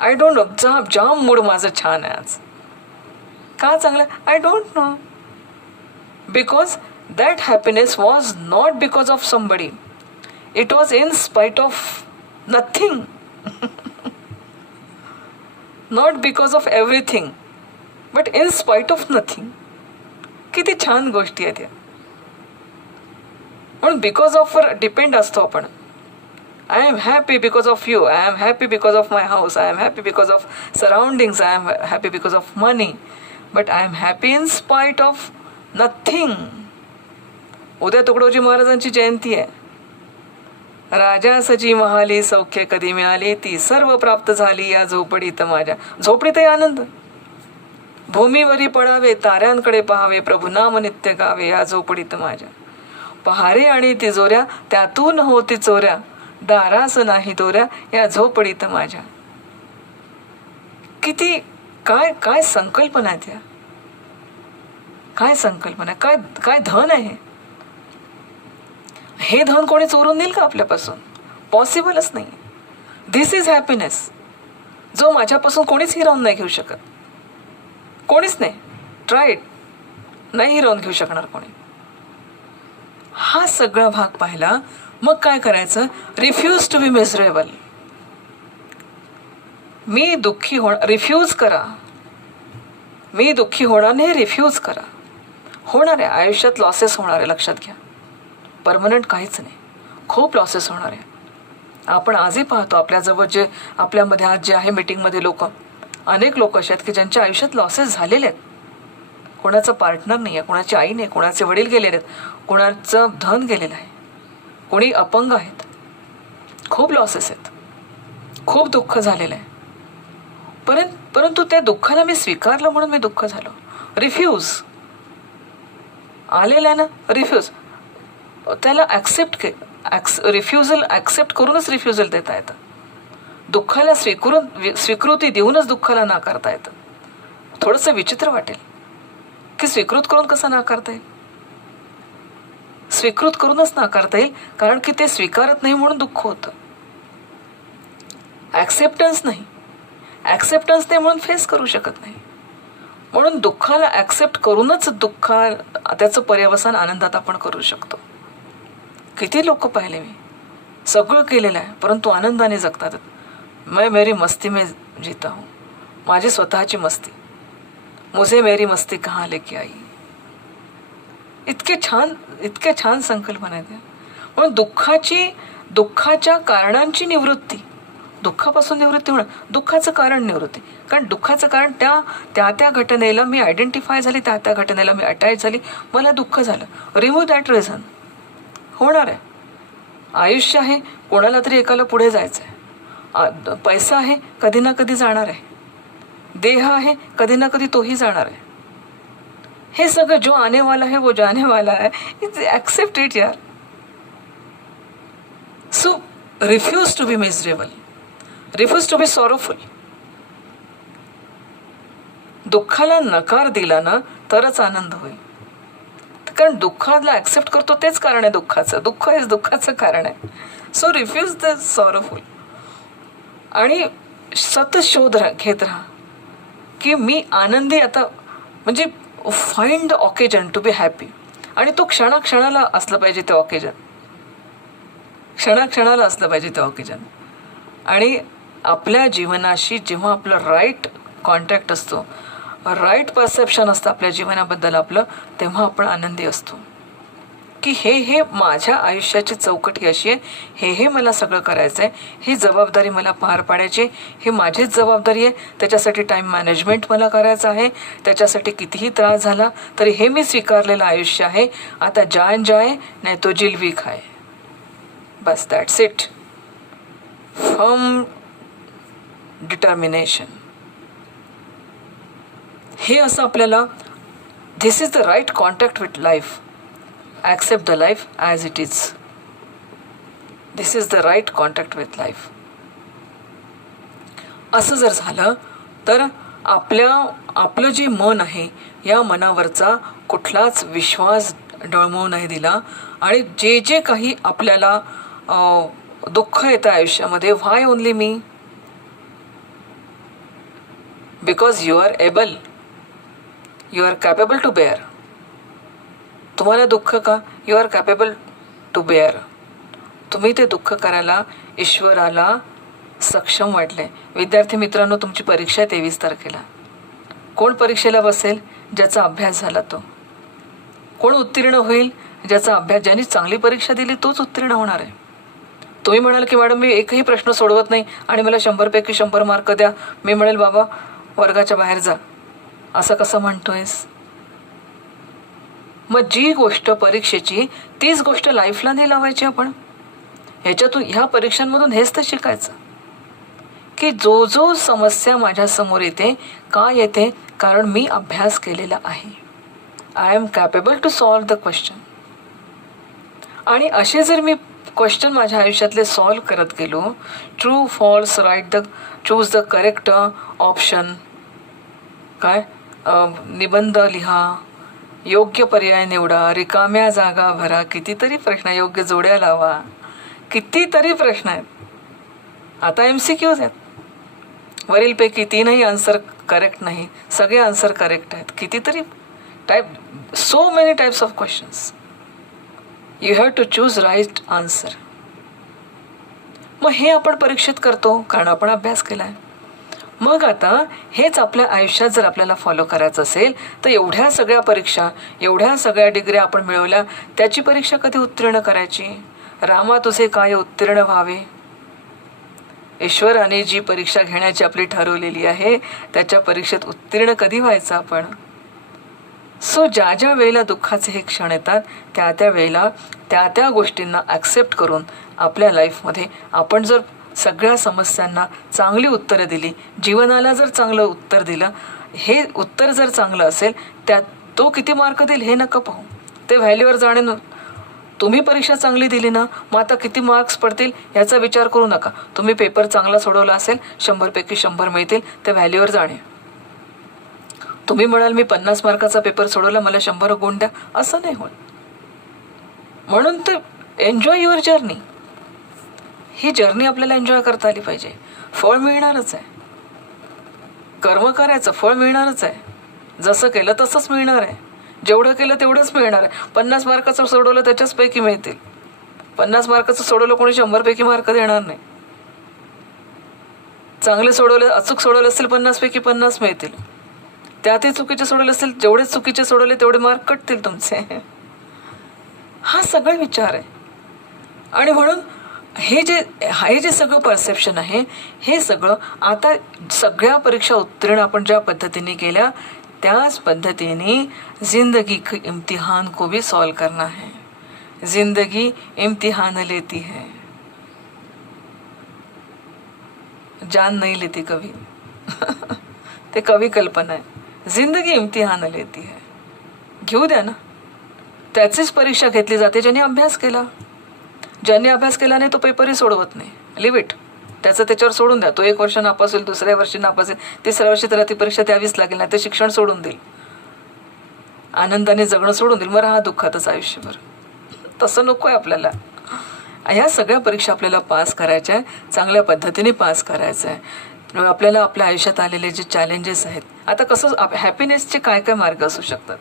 I don't know, जाम मूड माझं छान आहे आज. का चांगलं? I don't know. Because that happiness was not because of somebody, it was in spite of nothing. Not because of everything, but in spite of nothing. किती छान गोष्टी आहेत या. म्हणून बिकॉज ऑफ वर डिपेंड असतो आपण. I am happy because of you, I am happy because of my house, I am happy because of surroundings, I am happy because of money, but I am happy in spite of nothing. उद्या तुकडोजी महाराजांची जयंती आहे. राजा सजी महाली सौख्य कधी मिळाली, ती सर्व प्राप्त झाली या झोपडीत माझ्या. झोपडीतही आनंद. भूमीवरी पडावे, ताऱ्यांकडे पहावे, प्रभू नाम नित्य गावे या झोपडीत माझ्या. पहारे आणि तिजोऱ्या त्यातून होती चोऱ्या, दारास नाही दोऱ्या या झोपडीत माझ्या. किती काय संकल्पना आहेत या. काय संकल्पना, काय धन आहे. हे धन कोणी चोरून नेईल का आपल्यापासून? पॉसिबलच नाही. दिस इज हॅपीनेस, जो माझ्यापासून कोणीच हिरावून नाही घेऊ शकत. कोणीच नाही. ट्राईड, नाही हिरावून घेऊ शकणार कोणी. हा सगळा भाग पाहिला. मग काय करायचं? Refuse to be miserable. मी दुःखी रिफ्यूज करा. मी दुःखी होणार नाही, रिफ्यूज करा. होणार आहे आयुष्यात, लॉसेस होणार आहे, लक्षात घ्या. परमनंट काहीच नाही, खूप लॉसेस होणार आहे. आपण आजही पाहतो आपल्याजवळ जे आपल्यामध्ये आज जे आहे मीटिंगमध्ये लोक, अनेक लोक असे आहेत की ज्यांच्या आयुष्यात लॉसेस झालेले आहेत. कोणाचं पार्टनर नाही आहे, कोणाची आई नाही, कोणाचे वडील गेलेले आहेत, कोणाचं धन गेलेलं आहे, कोणी अपंग आहेत. खूप लॉसेस आहेत, खूप दुःख झालेलं आहे. परंतु त्या दुःखाला मी स्वीकारलं म्हणून मी दुःख झालो. रिफ्यूज आलेलं आहे ना, रिफ्यूज. त्याला रिफ्युजल ॲक्सेप्ट करूनच रिफ्युजल देता येतं. दुःखाला स्वीकृती देऊनच दुःखाला नाकारता येतं. थोडंसं विचित्र वाटेल की स्वीकृत करून कसं नाकारता येईल. स्वीकृत करूनच नाकारता येईल, कारण की ते स्वीकारत नाही म्हणून दुःख होतं. ॲक्सेप्टन्स नाही म्हणून फेस करू शकत नाही. म्हणून दुःखाला ॲक्सेप्ट करूनच त्याचं पर्यवसान आनंदात आपण करू शकतो. किती लोक पाहिले मी, सगळं केलेलं आहे परंतु आनंदाने जगतात. मैं मेरी मस्ती में जीता हूँ, माझी स्वतःची मस्ती, मुझे मेरी मस्ती कहाँ लेके आई. इतके छान संकल्पना आहेत. म्हणून दुःखाच्या कारणांची निवृत्ती, दुःखापासून निवृत्ती होणं, दुःखाचं कारण निवृत्ती. कारण दुःखाचं कारण त्या घटनेला मी आयडेंटिफाय झाली, त्या घटनेला मी अटॅच झाली, मला दुःख झालं. Remove that reason. होणार आहे. आयुष्य आहे, कोणाला तरी एकाला पुढे जायचं आहे. पैसा आहे, कधी ना कधी जाणार आहे. देह आहे, कधी ना कधी तोही जाणार आहे. हे सगळं जो आने वाला है वो जाने वाला है. इट्स ॲक्सेप्ट इट यार. So refuse to be miserable, refuse to be sorrowful. दुःखाला नकार दिला ना तरच आनंद होईल. कारण दुःखाला ॲक्सेप्ट करतो तेच कारण आहे दुःखाचं. दुःख हेच दुःखाचं कारण आहे. So refuse the sorrowful. आणि सतत शोध घेत राहा की मी आनंदी आता, म्हणजे find the occasion to be happy. आणि तो क्षणाक्षणाला असलं पाहिजे ते ऑकेजन, क्षणाक्षणाला असलं पाहिजे ते ऑकेजन. आणि आपल्या जीवनाशी जेव्हा आपलं राईट कॉन्टॅक्ट असतो, राईट परसेप्शन असतं आपल्या जीवनाबद्दल आपलं, तेव्हा आपण आनंदी असतो की हे माझ्या आयुष्याची चौकटी अशी आहे, हे मला सगळं करायचं आहे, ही जबाबदारी मला पार पाडायची, ही माझीच जबाबदारी आहे. त्याच्यासाठी टाईम मॅनेजमेंट मला करायचं आहे. त्याच्यासाठी कितीही त्रास झाला तरी हे मी स्वीकारलेलं आयुष्य आहे. आता जान जाए नाही तो जिल भी खाए. बस दॅट्स इट. Firm determination. हे असं आपल्याला, this is the right contact with life. Accept the life as it is. This is the right contact with life. असं जर झालं तर आपलं जे मन आहे, या मनावरचा कुठलाच विश्वास डळमळू नाही दिला. आणि जे काही आपल्याला दुःख येतं आयुष्यामध्ये, व्हाय ओनली मी? Because you are able, you are capable to bear. तुम्हाला दुःख का? You are capable to bear. तुम्ही ते दुःख करायला ईश्वराला सक्षम वाटले. विद्यार्थी मित्रांनो, तुमची परीक्षा आहे 23 तारखेला. कोण परीक्षेला बसेल? ज्याचा अभ्यास झाला तो. कोण उत्तीर्ण होईल? ज्याचा अभ्यास, ज्यांनी चांगली परीक्षा दिली तोच उत्तीर्ण होणार आहे. तुम्ही म्हणाल की मॅडम मी एकही प्रश्न सोडवत नाही आणि मला 100पैकी 100 मार्क द्या, मी म्हणेल बाबा वर्गाच्या बाहेर जा. असं कसं म्हणतोयस? मग जी गोष्ट परीक्षेची, तीच गोष्ट लाईफला नाही लावायची आपण. ह्याच्यातून, ह्या परीक्षांमधून हेच तर शिकायचं की जो समस्या माझ्यासमोर येते, का येते? कारण मी अभ्यास केलेला आहे. I am capable to solve the question. आणि असे जर मी क्वेश्चन माझ्या आयुष्यातले सॉल्व करत गेलो, true false right choose the correct option, काय निबंध लिहा, योग्य पर्याय निवडा, रिकाम्या जागा भरा, कितीतरी प्रश्न, योग्य जोड्या लावा, कितीतरी प्रश्न आहेत. आता MCQs आहेत. वरीलपैकी 3ही आन्सर करेक्ट नाही, सगळे आन्सर करेक्ट आहेत. कितीतरी type, so many types of questions. You have to choose right answer. मग हे आपण परीक्षेत करतो कारण आपण अभ्यास केला आहे. मग आता हेच आपल्या आयुष्यात जर आपल्याला फॉलो करायचं असेल तर एवढ्या सगळ्या परीक्षा, एवढ्या सगळ्या डिग्र्या आपण मिळवल्या, त्याची परीक्षा कधी उत्तीर्ण करायची? रामा तुझे काय उत्तीर्ण व्हावे? ईश्वराने जी परीक्षा घेण्याची आपली ठरवलेली आहे त्याच्या परीक्षेत उत्तीर्ण कधी व्हायचं आपण? सो ज्या वेळेला दुःखाचे हे क्षण येतात, त्या वेळेला त्या गोष्टींना ॲक्सेप्ट करून आपल्या लाईफमध्ये आपण जर सगळ्या समस्यांना चांगली उत्तरं दिली, जीवनाला जर चांगलं उत्तर दिलं, हे उत्तर जर चांगलं असेल, त्यात तो किती मार्क देईल हे नका पाहू, ते व्हॅल्यूवर जाणे. तुम्ही परीक्षा चांगली दिली ना, मग आता किती मार्क्स पडतील याचा विचार करू नका. तुम्ही पेपर चांगला सोडवला असेल, 100पैकी 100 मिळतील, ते व्हॅल्यूवर जाणे. तुम्ही म्हणाल मी 50 मार्काचा पेपर सोडवला, मला 100 गुण द्या, असं नाही होत. म्हणून तर enjoy your journey. He journey आपल्याला एन्जॉय करता आली पाहिजे. फळ मिळणारच आहे. कर्म करायचं, फळ मिळणारच आहे. जसं केलं तसंच मिळणार आहे. जेवढं केलं तेवढंच मिळणार आहे. 50 मार्काचं सोडवलं त्याच्याच पैकी मिळतील. 50 मार्काचं सोडवलं कोणी 100 पैकी मार्क देणार नाही. चांगले सोडवले, अचूक सोडवले असतील 50 पैकी 50 मिळतील. त्यातही चुकीचे सोडवले असतील, जेवढे चुकीचे सोडवले तेवढे मार्क कटतील तुमचे. हा सगळा विचार आहे. आणि म्हणून हे जे सगळं परसेप्शन आहे, हे सगळं आता सगळ्या परीक्षा उत्तीर्ण आपण ज्या पद्धतीने केल्या त्याच पद्धतीने जिंदगी के इम्तिहान को भी सॉल्व करना है. जिंदगी इम्तिहान लेती है, जान नहीं लेती कभी. ते कवी कल्पना आहे. जिंदगी इम्तिहान लेती है. घेऊ द्या ना. त्याचीच परीक्षा घेतली जाते ज्यांनी अभ्यास केला. ज्यांनी अभ्यास केला नाही तो पेपरही सोडवत नाही. Leave it. त्याचं त्याच्यावर सोडून द्या. तो 1 वर्ष नापास होईल, दुसऱ्या वर्षी नापास होईल, तिसऱ्या वर्षी त्याला ती परीक्षा द्यावीच लागेल, नाही ते शिक्षण सोडून देईल, आनंदाने जगणं सोडून देईल, मग राहा दुःखातच आयुष्यभर. तसं नको आहे आपल्याला. ह्या सगळ्या परीक्षा आपल्याला पास करायच्या आहे, चांगल्या पद्धतीने पास करायचं आहे. आपल्याला आपल्या आयुष्यात आलेले जे चॅलेंजेस आहेत, आता कसं हॅपीनेसचे काय काय मार्ग असू शकतात.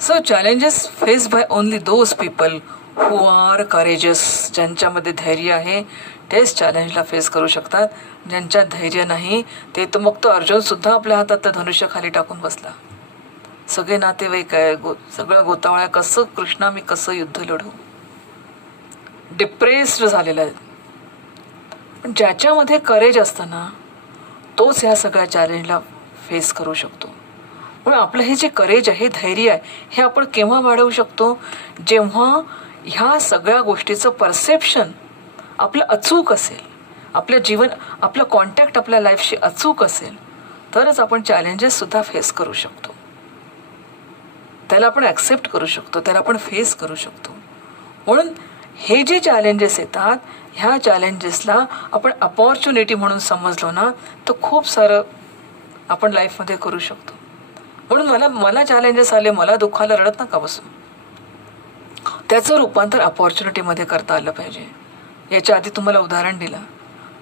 So challenges face by only those people who are courageous. ज्यांच्यामध्ये धैर्य आहे तेच चॅलेंजला फेस करू शकतात. ज्यांच्यात धैर्य नाही ते तर मग तो अर्जुनसुद्धा आपल्या हातात धनुष्य खाली टाकून बसला. सगळे नातेवाईक आहे, सगळं गोतावळ्या, कसं कृष्णा मी कसं युद्ध लढू, डिप्रेस्ड झालेला आहे. पण ज्याच्यामध्ये करेज असतं ना तोच ह्या सगळ्या चॅलेंजला फेस करू शकतो. म्हणून आपलं हे जे करेज आहे, धैर्य आहे, हे आपण केव्हा वाढवू शकतो, जेव्हा ह्या सगळ्या गोष्टीचं परसेप्शन आपलं अचूक असेल, आपलं कॉन्टॅक्ट आपल्या लाईफशी अचूक असेल, तरच आपण चॅलेंजेससुद्धा फेस करू शकतो. त्याला आपण ॲक्सेप्ट करू शकतो, त्याला आपण फेस करू शकतो. म्हणून हे जे चॅलेंजेस येतात, ह्या चॅलेंजेसला आपण अपॉर्च्युनिटी म्हणून समजलो ना तर खूप सारं आपण लाईफमध्ये करू शकतो. म्हणून मला चॅलेंजेस आले, मला दुःखाला रडत नका बसू. त्याचं रूपांतर अपॉर्च्युनिटीमध्ये करता आलं पाहिजे. याच्या आधी तुम्हाला उदाहरण दिलं.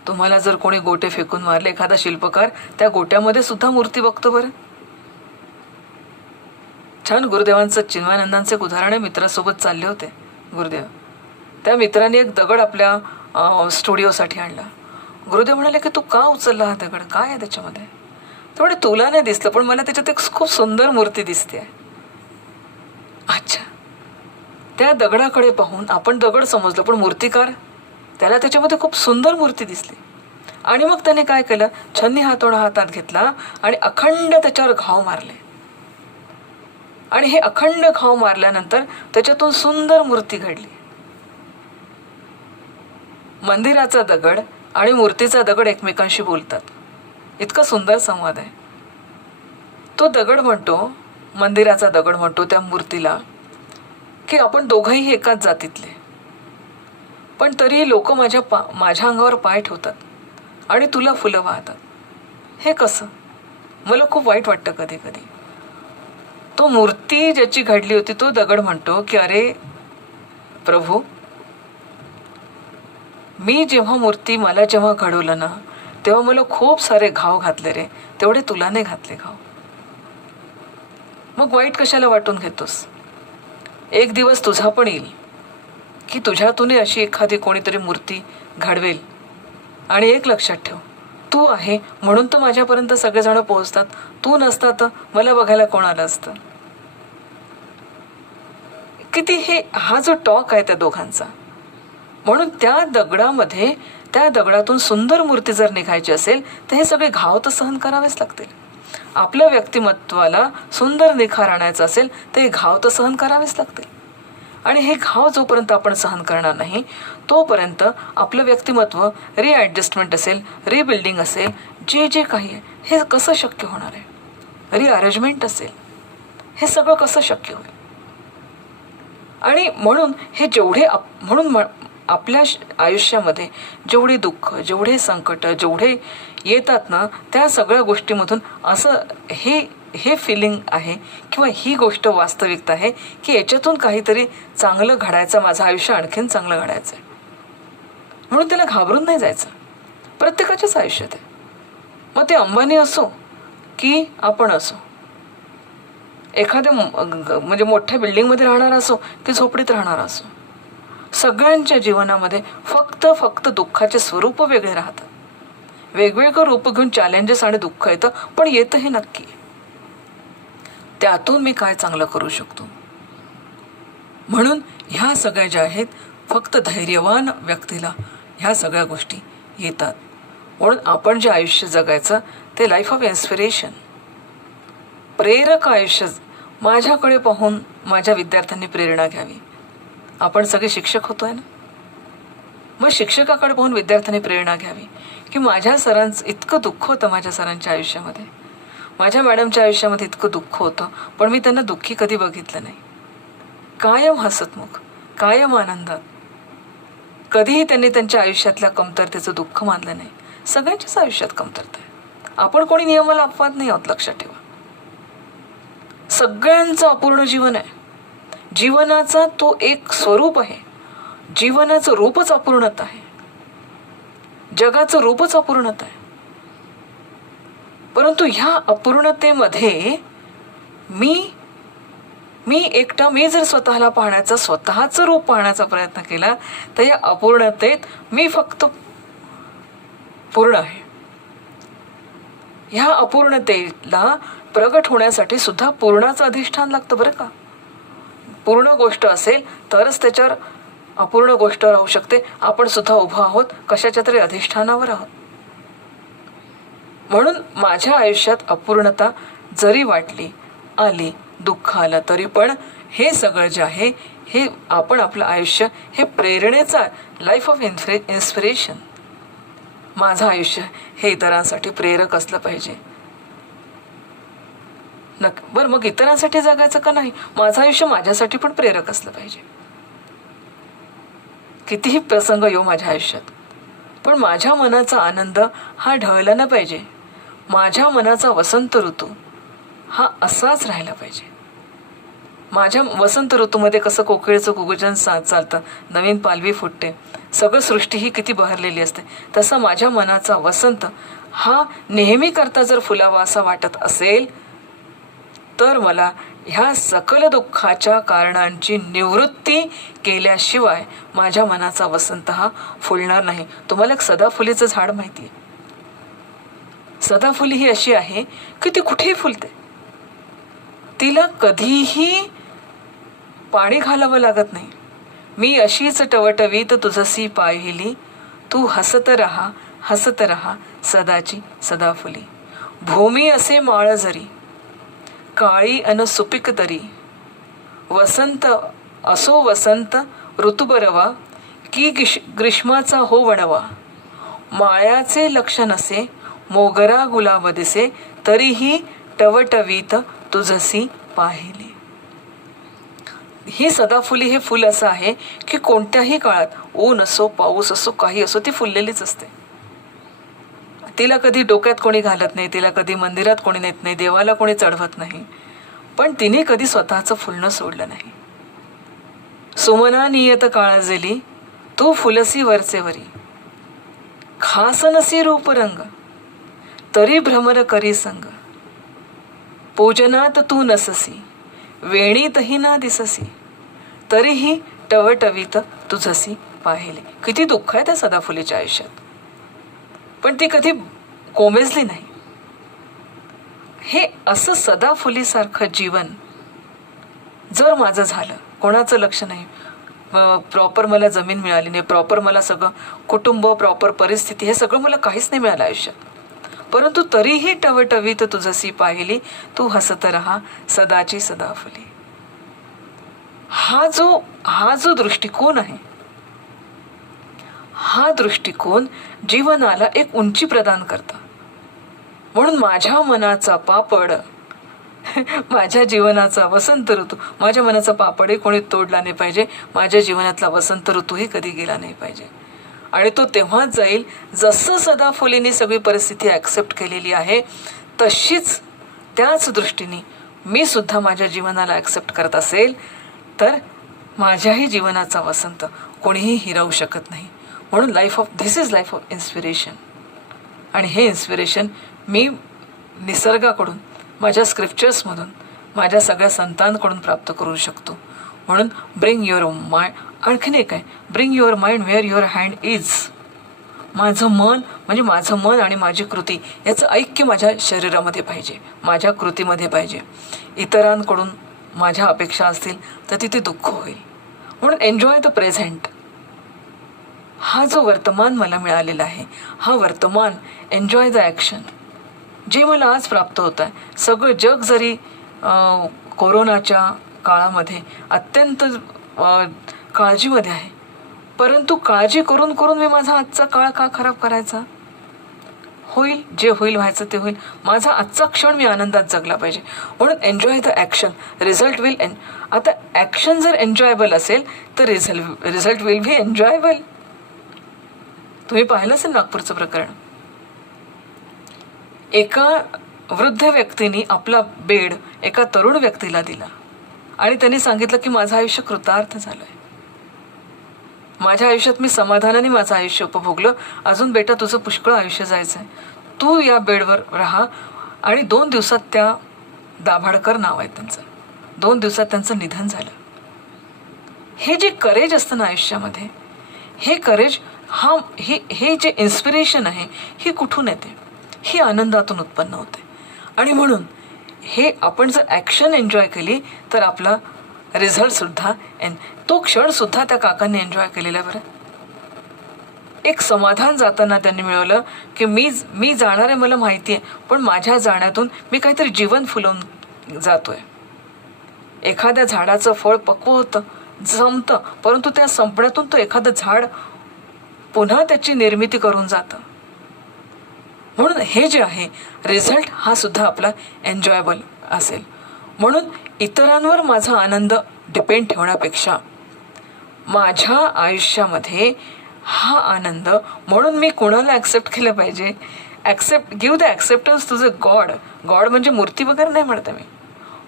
तुम्हाला जर कोणी गोटे फेकून मारले, एखादा शिल्पकार त्या गोट्यामध्ये सुद्धा मूर्ती बघतो बरं. छान गुरुदेवांचं, चिन्मयानंदांचं एक उदाहरण आहे. मित्रासोबत चालले होते गुरुदेव. त्या मित्राने एक दगड आपल्या स्टुडिओसाठी आणला. गुरुदेव म्हणाले की तू का उचलला हा दगड, काय आहे त्याच्यामध्ये. तेवढे तुला नाही दिसलं, पण मला त्याच्यात एक खूप सुंदर मूर्ती दिसते. अच्छा. त्या दगडाकडे पाहून आपण दगड समजलो, पण मूर्तिकार त्याला त्याच्यामध्ये खूप सुंदर मूर्ती दिसली. आणि मग त्याने काय केलं, छन्नी हातोडा हातात घेतला आणि अखंड त्याच्यावर घाव मारले. आणि हे अखंड घाव मारल्यानंतर त्याच्यातून सुंदर मूर्ती घडली. मंदिराचा दगड आणि मूर्तीचा दगड एकमेकांशी बोलतात. इतका सुंदर संवाद आहे. तो दगड म्हणतो, मंदिराचा दगड म्हणतो त्या मूर्तीला की आपण दोघंही एकाच जातीतले, पण तरी लोक माझ्या अंगावर पाय ठेवतात आणि तुला फुलं वाहतात. हे कसं. मला खूप वाईट वाटतं कधी कधी. तो मूर्ती ज्याची घडली होती तो दगड म्हणतो की अरे प्रभू, मी जेव्हा मला जेव्हा घडवलं ना तेव्हा मला खूप सारे घाव घातले रे, तेवढे तुला नाही घातले घाव. मग वाईट कशाला वाटून घेतोस. एक दिवस तुझा पण येईल की तुझ्यातूनही अशी एखादी कोणीतरी मूर्ती घडवेल. आणि एक लक्षात ठेव, तू आहे म्हणून तर माझ्यापर्यंत सगळेजण पोहोचतात. तू नसता तर मला बघायला कोण आलं असतं. किती हा जो टॉक आहे त्या दोघांचा. म्हणून त्या दगडातून सुंदर मूर्ती जर निघायची असेल तर हे सगळे घाव तर सहन करावेच लागतील. आपल्या व्यक्तिमत्वाला सुंदर निखार आणायचा असेल तर हे घाव तर सहन करावेच लागतील. आणि हे घाव जोपर्यंत आपण सहन करणार नाही तोपर्यंत आपलं व्यक्तिमत्व रिॲडजस्टमेंट असेल, रिबिल्डिंग असेल, जे काही आहे हे कसं शक्य होणार आहे. रिअरेंजमेंट असेल, हे सगळं कसं शक्य होईल. आणि म्हणून आपल्या आयुष्यामध्ये जेवढी दुःख, जेवढे संकट, जेवढे येतात ना त्या सगळ्या गोष्टीमधून असं हे फिलिंग आहे किंवा ही गोष्ट वास्तविकता आहे की याच्यातून काहीतरी चांगलं घडायचं, माझं आयुष्य आणखीन चांगलं घडायचं आहे. म्हणून त्याला घाबरून नाही जायचं. प्रत्येकाच्याच आयुष्यात आहे. मग ते अंबानी असो की आपण असो, एखाद्या म्हणजे मोठ्या बिल्डिंगमध्ये राहणार असो की झोपडीत राहणार असो, सगळ्यांच्या जीवनामध्ये फक्त दुःखाचे स्वरूप वेगळे राहतात. वेगवेगळं रूप घेऊन चॅलेंजेस आणि दुःख येतं, पण येतं हे नक्की. त्यातून मी काय चांगलं करू शकतो. म्हणून ह्या सगळ्या ज्या आहेत, फक्त धैर्यवान व्यक्तीला ह्या सगळ्या गोष्टी येतात. म्हणून आपण जे आयुष्य जगायचं ते लाईफ ऑफ इन्स्पिरेशन, प्रेरक आयुष्य. माझ्याकडे पाहून माझ्या विद्यार्थ्यांनी प्रेरणा घ्यावी. आपण सगळे शिक्षक होतोय ना, मग शिक्षकाकडे पाहून विद्यार्थ्यांनी प्रेरणा घ्यावी की माझ्या सरांचं इतकं दुःख होतं, माझ्या सरांच्या आयुष्यामध्ये, माझ्या मॅडमच्या आयुष्यामध्ये इतकं दुःख होतं, पण मी त्यांना दुःखी कधी बघितलं नाही. कायम हसतमुख, कायम आनंदात. कधीही त्यांनी त्यांच्या आयुष्यातल्या कमतरतेचं दुःख मानलं नाही. सगळ्यांच्याच आयुष्यात कमतरता आहे. आपण कोणी नियमाला अपवाद नाही आहोत, लक्षात ठेवा. सगळ्यांचं अपूर्ण जीवन आहे. जीवनाचा तो एक स्वरूप आहे. जीवनाचं रूपच अपूर्णता आहे. जगाचं रूपच अपूर्णता आहे. परंतु ह्या अपूर्णतेमध्ये मी एकटा, मी जर स्वतःला पाहण्याचा, स्वतःचं रूप पाहण्याचा प्रयत्न केला तर या अपूर्णतेत मी फक्त पूर्ण आहे. ह्या अपूर्णतेला प्रगट होण्यासाठी सुद्धा पूर्णाचं अधिष्ठान लागतं बरं का. पूर्ण गोष्ट असेल तरच त्याच्यावर अपूर्ण गोष्ट राहू शकते. आपण सुद्धा उभं आहोत कशाच्या तरी अधिष्ठानावर आहोत. म्हणून माझ्या आयुष्यात अपूर्णता जरी वाटली, आली, दुःख आलं, तरी पण हे सगळं जे आहे, हे आपण आपलं आयुष्य हे प्रेरणेचा, लाईफ ऑफ इन्स्पिरेशन. माझं आयुष्य हे इतरांसाठी प्रेरक असलं पाहिजे. बरं, मग इतरांसाठी जगायचं का नाही? माझं आयुष्य माझ्यासाठी पण प्रेरक असलं पाहिजे. कितीही प्रसंग येऊ माझ्या आयुष्यात, पण माझ्या मनाचा आनंद हा ढळला नाही पाहिजे. माझ्या मनाचा वसंत ऋतू हा असाच राहिला पाहिजे. माझ्या वसंत ऋतूमध्ये कसं कोकिळेचं कुकुजन चालतं, नवीन पालवी फुटते, सगळं सृष्टी ही किती बहरलेली असते, तसं माझ्या मनाचा वसंत हा नेहमी करता जर फुलावा असा वाटत असेल तर मला ह्या सकल दुःखाच्या कारणांची निवृत्ती केल्याशिवाय माझ्या मनाचा वसंत हा फुलणार नाही. तुम्हाला एक सदाफुलीचं झाड माहिती आहे? सदाफुली ही अशी आहे की ती कुठेही फुलते. तिला कधीही पाणी घालावं लागत नाही. मी अशीच टवटवीत तुझसी पाहिली, तू हसत रहा सदाची सदाफुली. भूमी असे माळ जरी, काळी अन सुपीक तरी, वसंत असो वसंत ऋतू बरवा, की ग्रीष्माचा हो वणवा. माळ्याचे लक्ष नसे, मोगरा गुलाब दिसे, तरीही टवटवीत तुझसी पाहिली. ही सदाफुली हे फुल असं आहे की कोणत्याही काळात, ऊन असो, पाऊस असो, काही असो, ती फुललेलीच असते. तिला कधी डोक्यात कोणी घालत नाही, तिला कधी मंदिरात कोणी नेत नाही, देवाला कोणी चढवत नाही, पण तिने कधी स्वतःचं फुलणं सोडलं नाही. सुमना नियत काळजेली, तू फुलसी वरचेवरी, खास नसी रूप रंग, तरी भ्रमर करी संग. पूजनात तू नससी, वेणीतही ना दिससी, तरीही टवटवीत तुझसी पाहिले. किती दुःख आहे त्या सदाफुलीच्या आयुष्यात, पण ती कधी कोमेजली नाही. हे असं सदाफुलीसारखं जीवन जर माझं झालं, कोणाचं लक्ष नाही, प्रॉपर मला जमीन मिळाली नाही, प्रॉपर मला सगळं कुटुंब, प्रॉपर परिस्थिती, हे सगळं मला काहीच नाही मिळालं आयुष्यात, परंतु तरीही टवटवीत तुझसी पाहिली, तू हसत रहा सदाची सदाफुली. हा जो दृष्टिकोन आहे, हा दृष्टिकोन जीवनाला एक उंची प्रदान करतो. म्हणून माझ्या मनाचा पापड, माझ्या जीवनाचा वसंत ऋतू, माझ्या मनाचा पापडही कोणी तोडला नाही पाहिजे. माझ्या जीवनातला वसंत ऋतूही कधी गेला नाही पाहिजे. आणि तो तेव्हाच जाईल जसं सदाफुलीने सगळी परिस्थिती ॲक्सेप्ट केलेली आहे, तशीच त्याच दृष्टीने मी सुद्धा माझ्या जीवनाला ॲक्सेप्ट करत असेल तर माझ्याही जीवनाचा वसंत कोणीही हिरावू शकत नाही. म्हणून this is life of inspiration. आणि हे इन्स्पिरेशन मी निसर्गाकडून, माझ्या स्क्रिप्चर्समधून, माझ्या सगळ्या संतांकडून प्राप्त करू शकतो. म्हणून ब्रिंग युअर आणखीन एक आहे, bring your mind where your hand is. माझं मन म्हणजे माझं मन आणि माझी कृती याचं ऐक्य माझ्या शरीरामध्ये पाहिजे, माझ्या कृतीमध्ये पाहिजे. इतरांकडून माझ्या अपेक्षा असतील तर तिथे दुःख होईल. म्हणून एन्जॉय द प्रेझेंट. हा जो वर्तमान मला मिळालेला आहे, हा वर्तमान, एन्जॉय द ॲक्शन. जे मला आज प्राप्त होतं आहे, सगळं जग जरी कोरोनाच्या काळामध्ये अत्यंत काळजीमध्ये आहे, परंतु काळजी करून करून मी माझा आजचा काळ का खराब करायचा? होईल, जे होईल व्हायचं ते होईल. माझा आजचा क्षण मी आनंदात जगला पाहिजे. म्हणून enjoy the action, result will आता ॲक्शन जर एन्जॉयबल असेल तर रिझल्ट विल बी एन्जॉयबल. तुम्ही पाहिलं असेल नागपूरचं प्रकरण. एका वृद्ध व्यक्तीने आपला बेड एका तरुण व्यक्तीला दिला आणि त्यांनी सांगितलं की माझं आयुष्य कृतार्थ झालंय, माझ्या आयुष्यात मी समाधानाने माझं आयुष्य उपभोगलं. अजून बेटा तुझं पुष्कळ आयुष्य जायचं आहे, तू या बेडवर राहा. आणि 2 दिवसात त्या दाभाडकर नाव आहे त्यांचं, 2 दिवसात त्यांचं निधन झालं. हे जे करेज असतं ना आयुष्यामध्ये, हे करेज हे जे इन्स्पिरेशन आहे, ही कुठून येते? ही आनंदातून उत्पन्न होते. आणि म्हणून हे आपण जर ॲक्शन एन्जॉय केली तर आपला रिझल्टसुद्धा तो क्षणसुद्धा त्या काकांनी एन्जॉय केलेला. बरं, एक समाधान जाताना त्यांनी मिळवलं की मी जाणार आहे, मला माहिती आहे, पण माझ्या जाण्यातून मी काहीतरी जीवन फुलवून जातोय. एखाद्या झाडाचं फळ पक्व होतं, जमतं, परंतु त्या संपण्यातून तो एखादं झाड पुन्हा त्याची निर्मिती करून जातं. म्हणून हे जे आहे रिझल्ट, हा सुद्धा आपला एन्जॉयबल असेल. म्हणून इतरांवर माझा आनंद डिपेंड ठेवण्यापेक्षा माझ्या आयुष्यामध्ये हा आनंद, म्हणून मी कोणाला ॲक्सेप्ट केलं पाहिजे? Give the acceptance to the God. God म्हणजे मूर्ती वगैरे नाही म्हणते मी.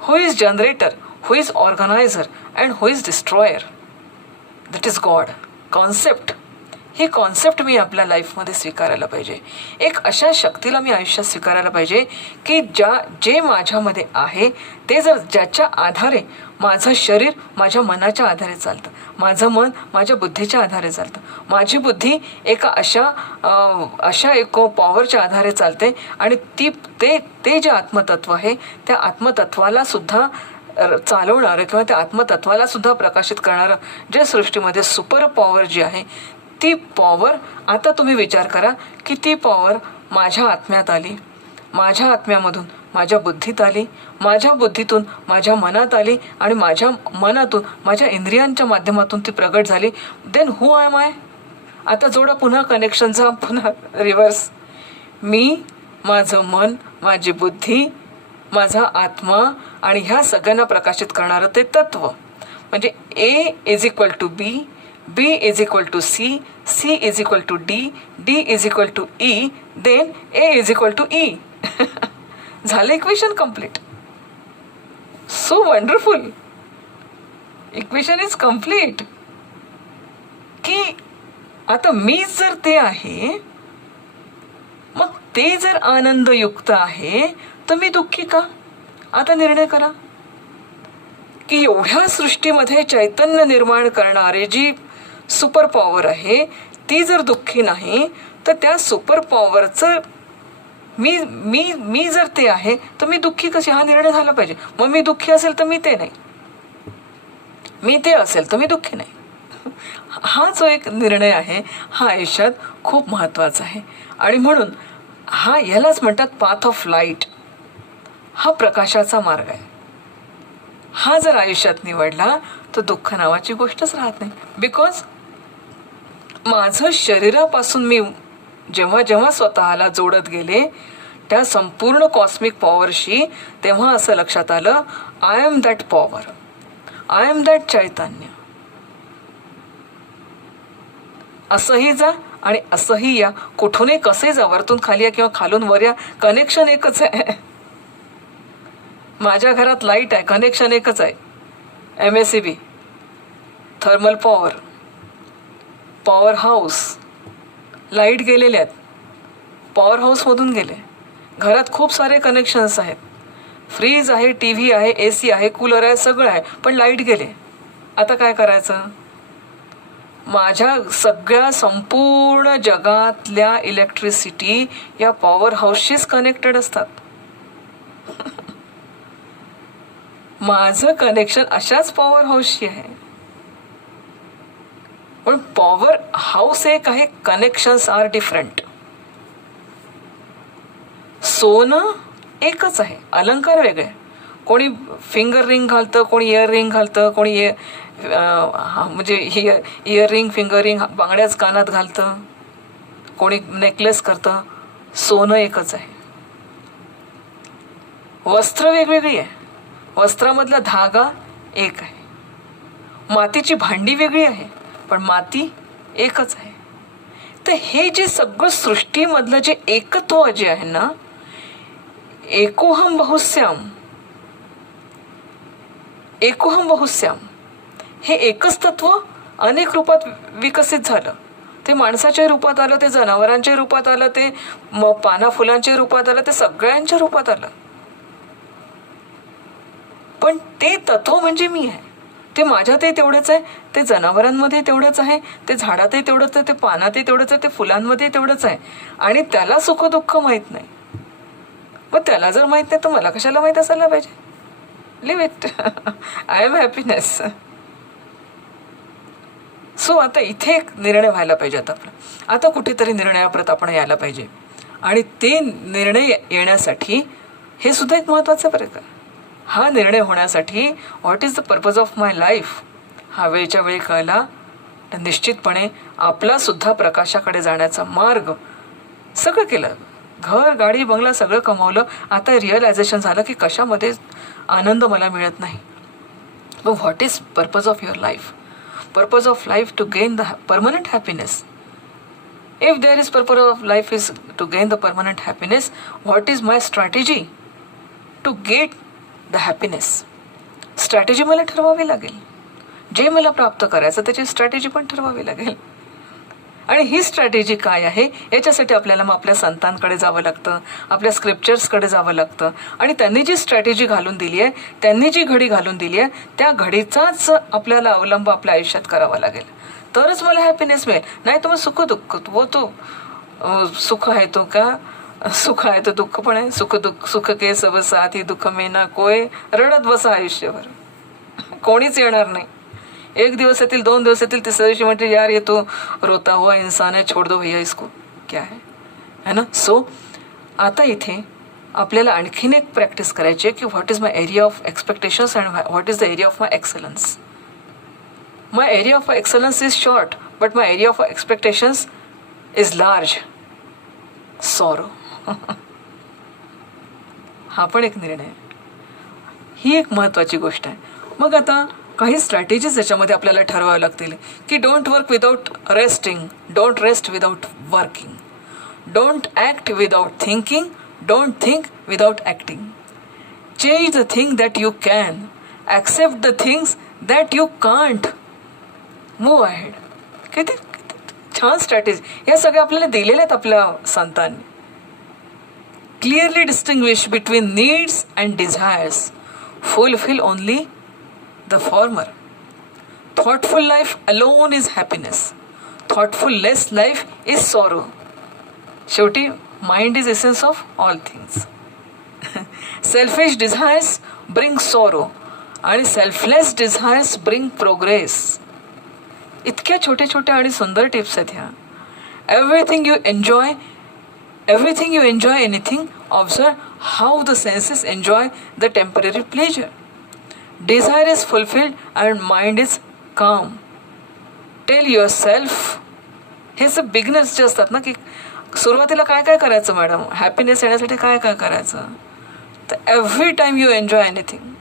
Who is generator, who is organiser and who is destroyer, that is God. Concept, ही कॉन्सेप्ट मी आपल्या लाईफमध्ये स्वीकारायला पाहिजे. एक अशा शक्तीला मी आयुष्यात स्वीकारायला पाहिजे की जे माझ्यामध्ये आहे ते जर ज्याच्या आधारे माझं शरीर माझ्या मनाच्या आधारे चालतं, माझं मन माझ्या बुद्धीच्या आधारे चालतं, माझी बुद्धी एका अशा एक पॉवरच्या आधारे चालते. आणि ते जे आत्मतत्व आहे, त्या आत्मतत्वाला सुद्धा चालवणारं किंवा त्या आत्मतत्वाला सुद्धा प्रकाशित करणारं जे सृष्टीमध्ये सुपर पॉवर जी आहे, ती पॉवर, आता तुम्ही विचार करा की ती पॉवर माझ्या आत्म्यात आली, माझ्या आत्म्यामधून माझ्या बुद्धीत आली, माझ्या बुद्धीतून माझ्या मनात आली आणि माझ्या मनातून माझ्या इंद्रियांच्या माध्यमातून ती प्रगट झाली. Then who am I? आता जोडा पुन्हा कनेक्शनचा, पुन्हा रिव्हर्स. मी, माझं मन, माझी बुद्धी, माझा आत्मा आणि ह्या सगळ्यांना प्रकाशित करणारं ते तत्व, म्हणजे A is equal to B, B is equal to C, C is equal to D, D is equal to E, then A is equal to E. झालं equation complete. So wonderful. Equation is complete. की आता मीच जर ते आहे, मग ते जर आनंदयुक्त आहे तर मी दुःखी का? आता निर्णय करा की एवढ्या सृष्टीमध्ये चैतन्य निर्माण करणारे जी सुपर पॉवर आहे, ती जर दुःखी नाही तर त्या सुपर पॉवरचं मी जर ते आहे तर मी दुःखी कशी? हा निर्णय झाला पाहिजे. मग मी दुःखी असेल तर मी ते नाही, मी ते असेल तर मी दुःखी नाही. हा जो एक निर्णय आहे, हा आयुष्यात खूप महत्त्वाचा आहे. आणि म्हणून यालाच म्हणतात पाथ ऑफ लाईट. हा प्रकाशाचा मार्ग आहे. हा जर आयुष्यात निवडला तर दुःख नावाची गोष्टच राहत नाही. बिकॉज माझं शरीरापासून मी जेव्हा जेव्हा स्वतःला जोडत गेले त्या संपूर्ण कॉस्मिक पॉवरशी, तेव्हा असं लक्षात आलं, I am that power, I am that chaitanya. असंही जा आणि असंही या, कुठूनही कसे जा, वरतून खाली या किंवा खालून वर या, कनेक्शन एकच आहे. माझ्या घरात लाईट आहे, कनेक्शन एकच आहे. MACB, thermal power house, light गेलेले आहेत, पॉवर हाऊसमधून गेले. घरात खूप सारे कनेक्शन्स आहेत, फ्रीज आहे, TV आहे, AC आहे, कूलर आहे, सगळं आहे, पण लाईट गेले. आता काय करायचं? माझ्या सगळ्या संपूर्ण जगातल्या इलेक्ट्रिसिटी या पॉवर हाऊसशीच कनेक्टेड असतात. माझं कनेक्शन अशाच पॉवर हाऊसशी आहे. पण पॉवर हाऊस एक आहे, कनेक्शन्स आर डिफरंट. सोनं एकच आहे, अलंकार वेगळे. कोणी फिंगर रिंग घालतं, कोणी इयर रिंग घालतं, कोणी म्हणजे इयर रिंग, फिंगर रिंग बांगड्याच कानात घालतं, कोणी नेकलेस करतं. सोनं एकच आहे. वस्त्र वेगवेगळी आहे, वस्त्रामधला धागा एक आहे. मातीची भांडी वेगळी आहे, पण माती एकच आहे. तर हे जे सगळं सृष्टीमधलं जे एकत्व जे आहे ना, एकोहम बहुस्याम, एकोहम बहुस्याम, हे एकच तत्व अनेक रूपात विकसित झालं. ते माणसाच्या रूपात आलं, ते जनावरांच्या रूपात आलं, ते पाना फुलांच्या रूपात आलं, ते सगळ्यांच्या रूपात आलं. पण ते तत्व म्हणजे मी आहे. ते माझ्यातही तेवढंच आहे, ते जनावरांमध्ये तेवढंच आहे, ते झाडातही तेवढंच आहे, ते पानातही तेवढंच आहे, ते फुलांमध्ये तेवढंच आहे. आणि त्याला सुख दुःख माहीत नाही. मग त्याला जर माहीत नाही तर मला कशाला माहीत असायला पाहिजे? Live it. I am happiness. So आता इथे एक निर्णय व्हायला पाहिजे. आता कुठेतरी निर्णयाप्रत आपण यायला पाहिजे. आणि ते निर्णय येण्यासाठी हे सुद्धा एक महत्त्वाचं फरक आहे. हा निर्णय होण्यासाठी what is the purpose of my life हा वेळच्या वेळी कळला तर निश्चितपणे आपला सुद्धा प्रकाशाकडे जाण्याचा मार्ग सगळं केलं. घर, गाडी, बंगला सगळं कमावलं. आता रिअलायझेशन झालं की कशामध्ये आनंद मला मिळत नाही. मग what is purpose of your life? Purpose of life to gain the permanent happiness. If there is purpose of life is to gain the permanent happiness, what is my strategy to get the happiness? Strategy मला ठरवावी लागेल. जे मला प्राप्त करायचं त्याची स्ट्रॅटेजी पण ठरवावी लागेल. आणि ही स्ट्रॅटेजी काय आहे याच्यासाठी आपल्याला मग आपल्या संतांकडे जावं लागतं, आपल्या स्क्रिप्चर्सकडे जावं लागतं. आणि त्यांनी जी स्ट्रॅटेजी घालून दिली आहे, त्यांनी जी घडी घालून दिली आहे, त्या घडीचाच आपल्याला अवलंब आपल्या आयुष्यात करावा लागेल. तरच मला हॅपीनेस मिळेल. नाही तर मग सुख दुःख, वो तो सुख आहे तो का, सुख आहे तो दुःख पण आहे. सुख के सब साथी, दुःख में ना कोय, रडत बसा आयुष्यभर. कोणीच येणार नाही. एक दिवस येतील, 2 दिवस येतील, तिसऱ्या दिवशी म्हणते यार ये तो रोता हुआ इंसान है, छोड़ दो भैया इसको, क्या है ना. सो आता इथे आपल्याला आणखीन एक प्रॅक्टिस करायची आहे की what is my area of expectations and what is the area of my excellence. My area of excellence is short but my area of expectations is large. Sorrow. हा पण एक निर्णय आहे. ही एक महत्त्वाची गोष्ट आहे. मग आता काही स्ट्रॅटेजीज याच्यामध्ये आपल्याला ठरवाव्या लागतील की don't work without resting, don't rest without working, don't act without thinking, don't think without acting, change the thing that you can, accept the things that you can't, move ahead. किती छान स्ट्रॅटेजी या सगळ्या आपल्याला दिलेल्या आहेत आपल्या संतांनी. Clearly distinguish between needs and desires, fulfil only the former. Thoughtful life alone is happiness. Thoughtful-less life is sorrow. शेवटी mind is essence of all things. Selfish desires bring sorrow आणि selfless desires bring progress. इतक्या छोट्या छोट्या आणि सुंदर टिप्स आहेत ह्या. Everything you enjoy anything, observe how the senses enjoy the temporary pleasure. Desire is fulfilled and mind is calm. Tell yourself, हे सग बिगनर्स जे असतात ना की सुरुवातीला काय काय करायचं मॅडम, हॅपीनेस येण्यासाठी काय काय करायचं, तर every time you enjoy anything.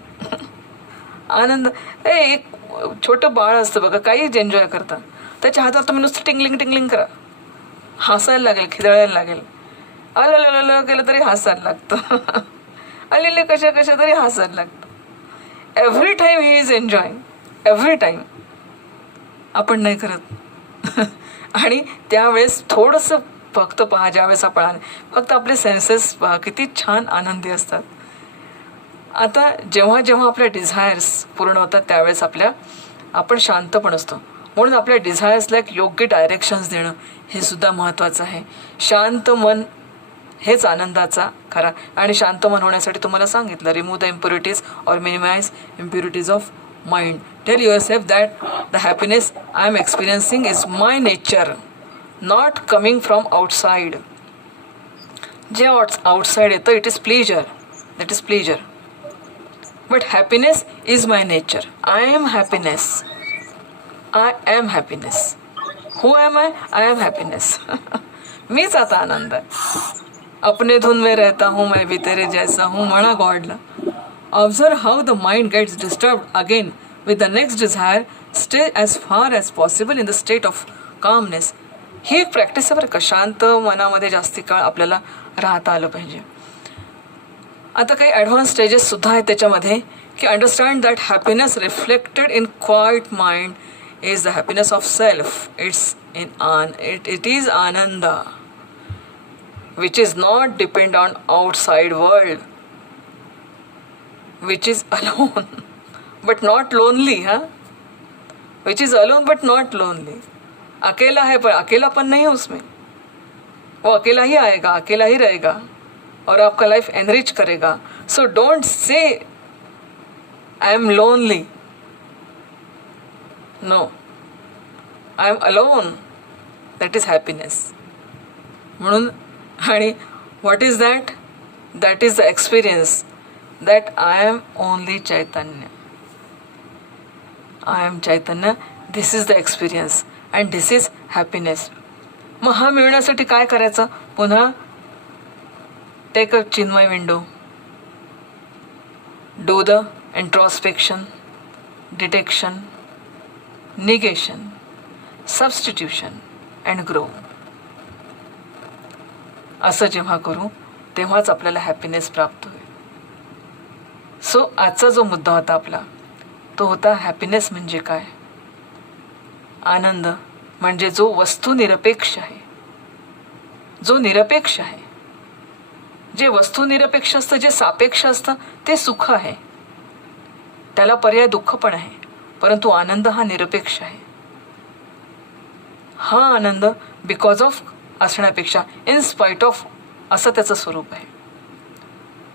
आनंद. एक छोटं बाळ असतं बघा, काहीच एन्जॉय करता, त्याच्या हातात तुम्ही नुसतं टिंगलिंग टिंगलिंग करा, हसायला लागेल, खिदळायला लागेल. अल केलं तरी हसायला लागतं, आलेले कशा कशा तरी हसायला लागतं. Every time he is enjoying, every time. आपण नाही करत. आणि त्यावेळेस थोडंसं फक्त पहा, ज्यावेळेस आपण फक्त आपले सेन्सेस पहा किती छान आनंदी असतात. आता जेव्हा जेव्हा आपल्या डिझायर्स पूर्ण होतात त्यावेळेस आपण शांत पण असतो. म्हणून आपल्या डिझायर्सला एक योग्य डायरेक्शन्स देणं हे सुद्धा महत्त्वाचं आहे. शांत मन हेच आनंदाचा खरा. आणि शांत मन होण्यासाठी तुम्हाला सांगितलं, remove the impurities or minimize impurities of mind. Tell your self that the happiness I am experiencing is my nature, not coming from outside. जे आउटसाइड येतं it is pleasure, that is pleasure. But happiness is my nature. I am happiness. I am happiness. Who am I? I am happiness. मीच आता आनंद आहे. अपने धुन में रहता हूँ मैं भी तेरे जैसा हूँ, म्हणा गॉडला. Observe how the mind gets disturbed again with the next desire. Stay as far as possible in the state of calmness. ही एक प्रॅक्टिस आहे बरं का. शांत मनामध्ये जास्ती काळ आपल्याला राहता आलं पाहिजे. आता काही ॲडव्हान्स स्टेजेससुद्धा आहेत त्याच्यामध्ये, की understand that happiness reflected in quite mind is the happiness of self. It is ananda, which is not depend on outside world, which is alone but not lonely, which is alone but not lonely. अकेला है पर अकेलापन नहीं है उसमें. वो अकेला ही आएगा, अकेला ही रहेगा और आपका लाइफ एनरिच करेगा. So don't say I am lonely. No, I am alone. That is happiness. म्हणून आणि what is that? That is the experience that I am only Chaitanya. I am Chaitanya. This is the experience and this is happiness. मग हा मिळण्यासाठी काय करायचं? पुन्हा take a Chinmay window. Do the introspection, detection, negation, substitution and grow. असं जेव्हा करू तेव्हाच आपल्याला हॅपीनेस प्राप्त होईल. सो आजचा जो मुद्दा होता आपला तो होता हॅपीनेस म्हणजे काय. आनंद म्हणजे जो वस्तुनिरपेक्ष आहे, जो निरपेक्ष आहे. जे वस्तुनिरपेक्ष असतं, जे सापेक्ष असतं ते सुख आहे, त्याला पर्याय दुःख पण आहे. परंतु आनंद हा निरपेक्ष आहे. हा आनंद बिकॉज ऑफ असण्यापेक्षा इन स्पाईट ऑफ असं त्याचं स्वरूप आहे.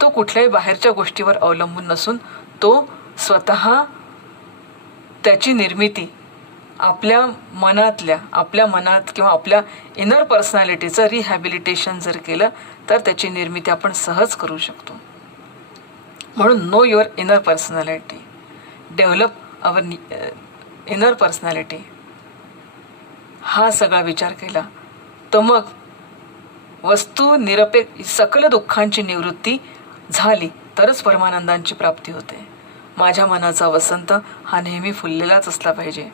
तो कुठल्याही बाहेरच्या गोष्टीवर अवलंबून नसून तो स्वतः त्याची निर्मिती आपल्या मनात किंवा आपल्या इनर पर्सनॅलिटीचं रिहॅबिलिटेशन जर केलं तर त्याची निर्मिती आपण सहज करू शकतो. म्हणून know your inner personality, develop our inner personality. हा सगळा विचार केला तर मग सकल दुःखांची निवृत्ती झाली तरच परमानंदांची प्राप्ती होते. माझ्या मनाचा वसंत हा नेहमी फुललेलाच असला पाहिजे.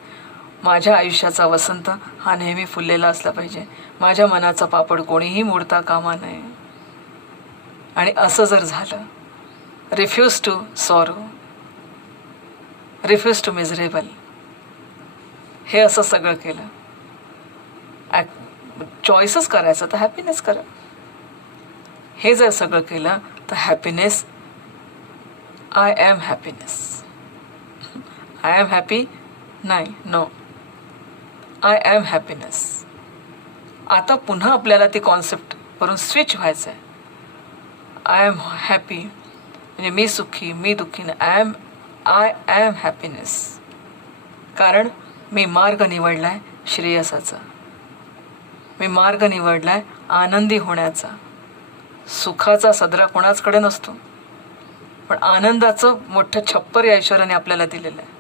माझ्या आयुष्याचा वसंत हा नेहमी फुललेला असला पाहिजे. माझ्या मनाचा पापड कोणीही मोडता कामा नये. आणि असं जर झालं, refuse to sorrow, refuse to miserable, हे असं सगळं केलं, चॉईसच करायचं तर हॅपीनेस करा. हे जर सगळं केलं तर happiness, I am happiness. I am happy नाही, नो, आय एम हॅपीनेस. आता पुन्हा आपल्याला ती कॉन्सेप्टवरून स्विच व्हायचं आहे. आय एम हॅपी म्हणजे मी सुखी, मी दुःखी नाही. I am happiness. कारण मी मार्ग निवडला आहे श्रेयसाचा, मी मार्ग निवडला आहे आनंदी होण्याचा. सुखाचा सदरा कोणाचकडे नसतो, पण आनंदाचं मोठं छप्पर या ईश्वराने आपल्याला दिलेलं आहे.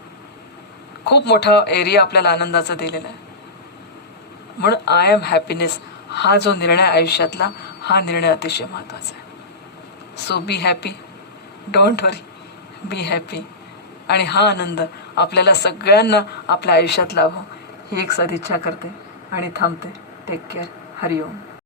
खूप मोठा एरिया आपल्याला आनंदाचा दिलेला आहे. म्हणून आय एम हॅपीनेस हा जो निर्णय आयुष्यातला, हा निर्णय अतिशय महत्त्वाचा आहे. So be happy, don't worry, B happy. आणि हा आनंद आपल्याला सगळ्यांना आपल्या आयुष्यात लाभो ही एक सदिच्छा करते आणि थांबते. Take care. हरिओम.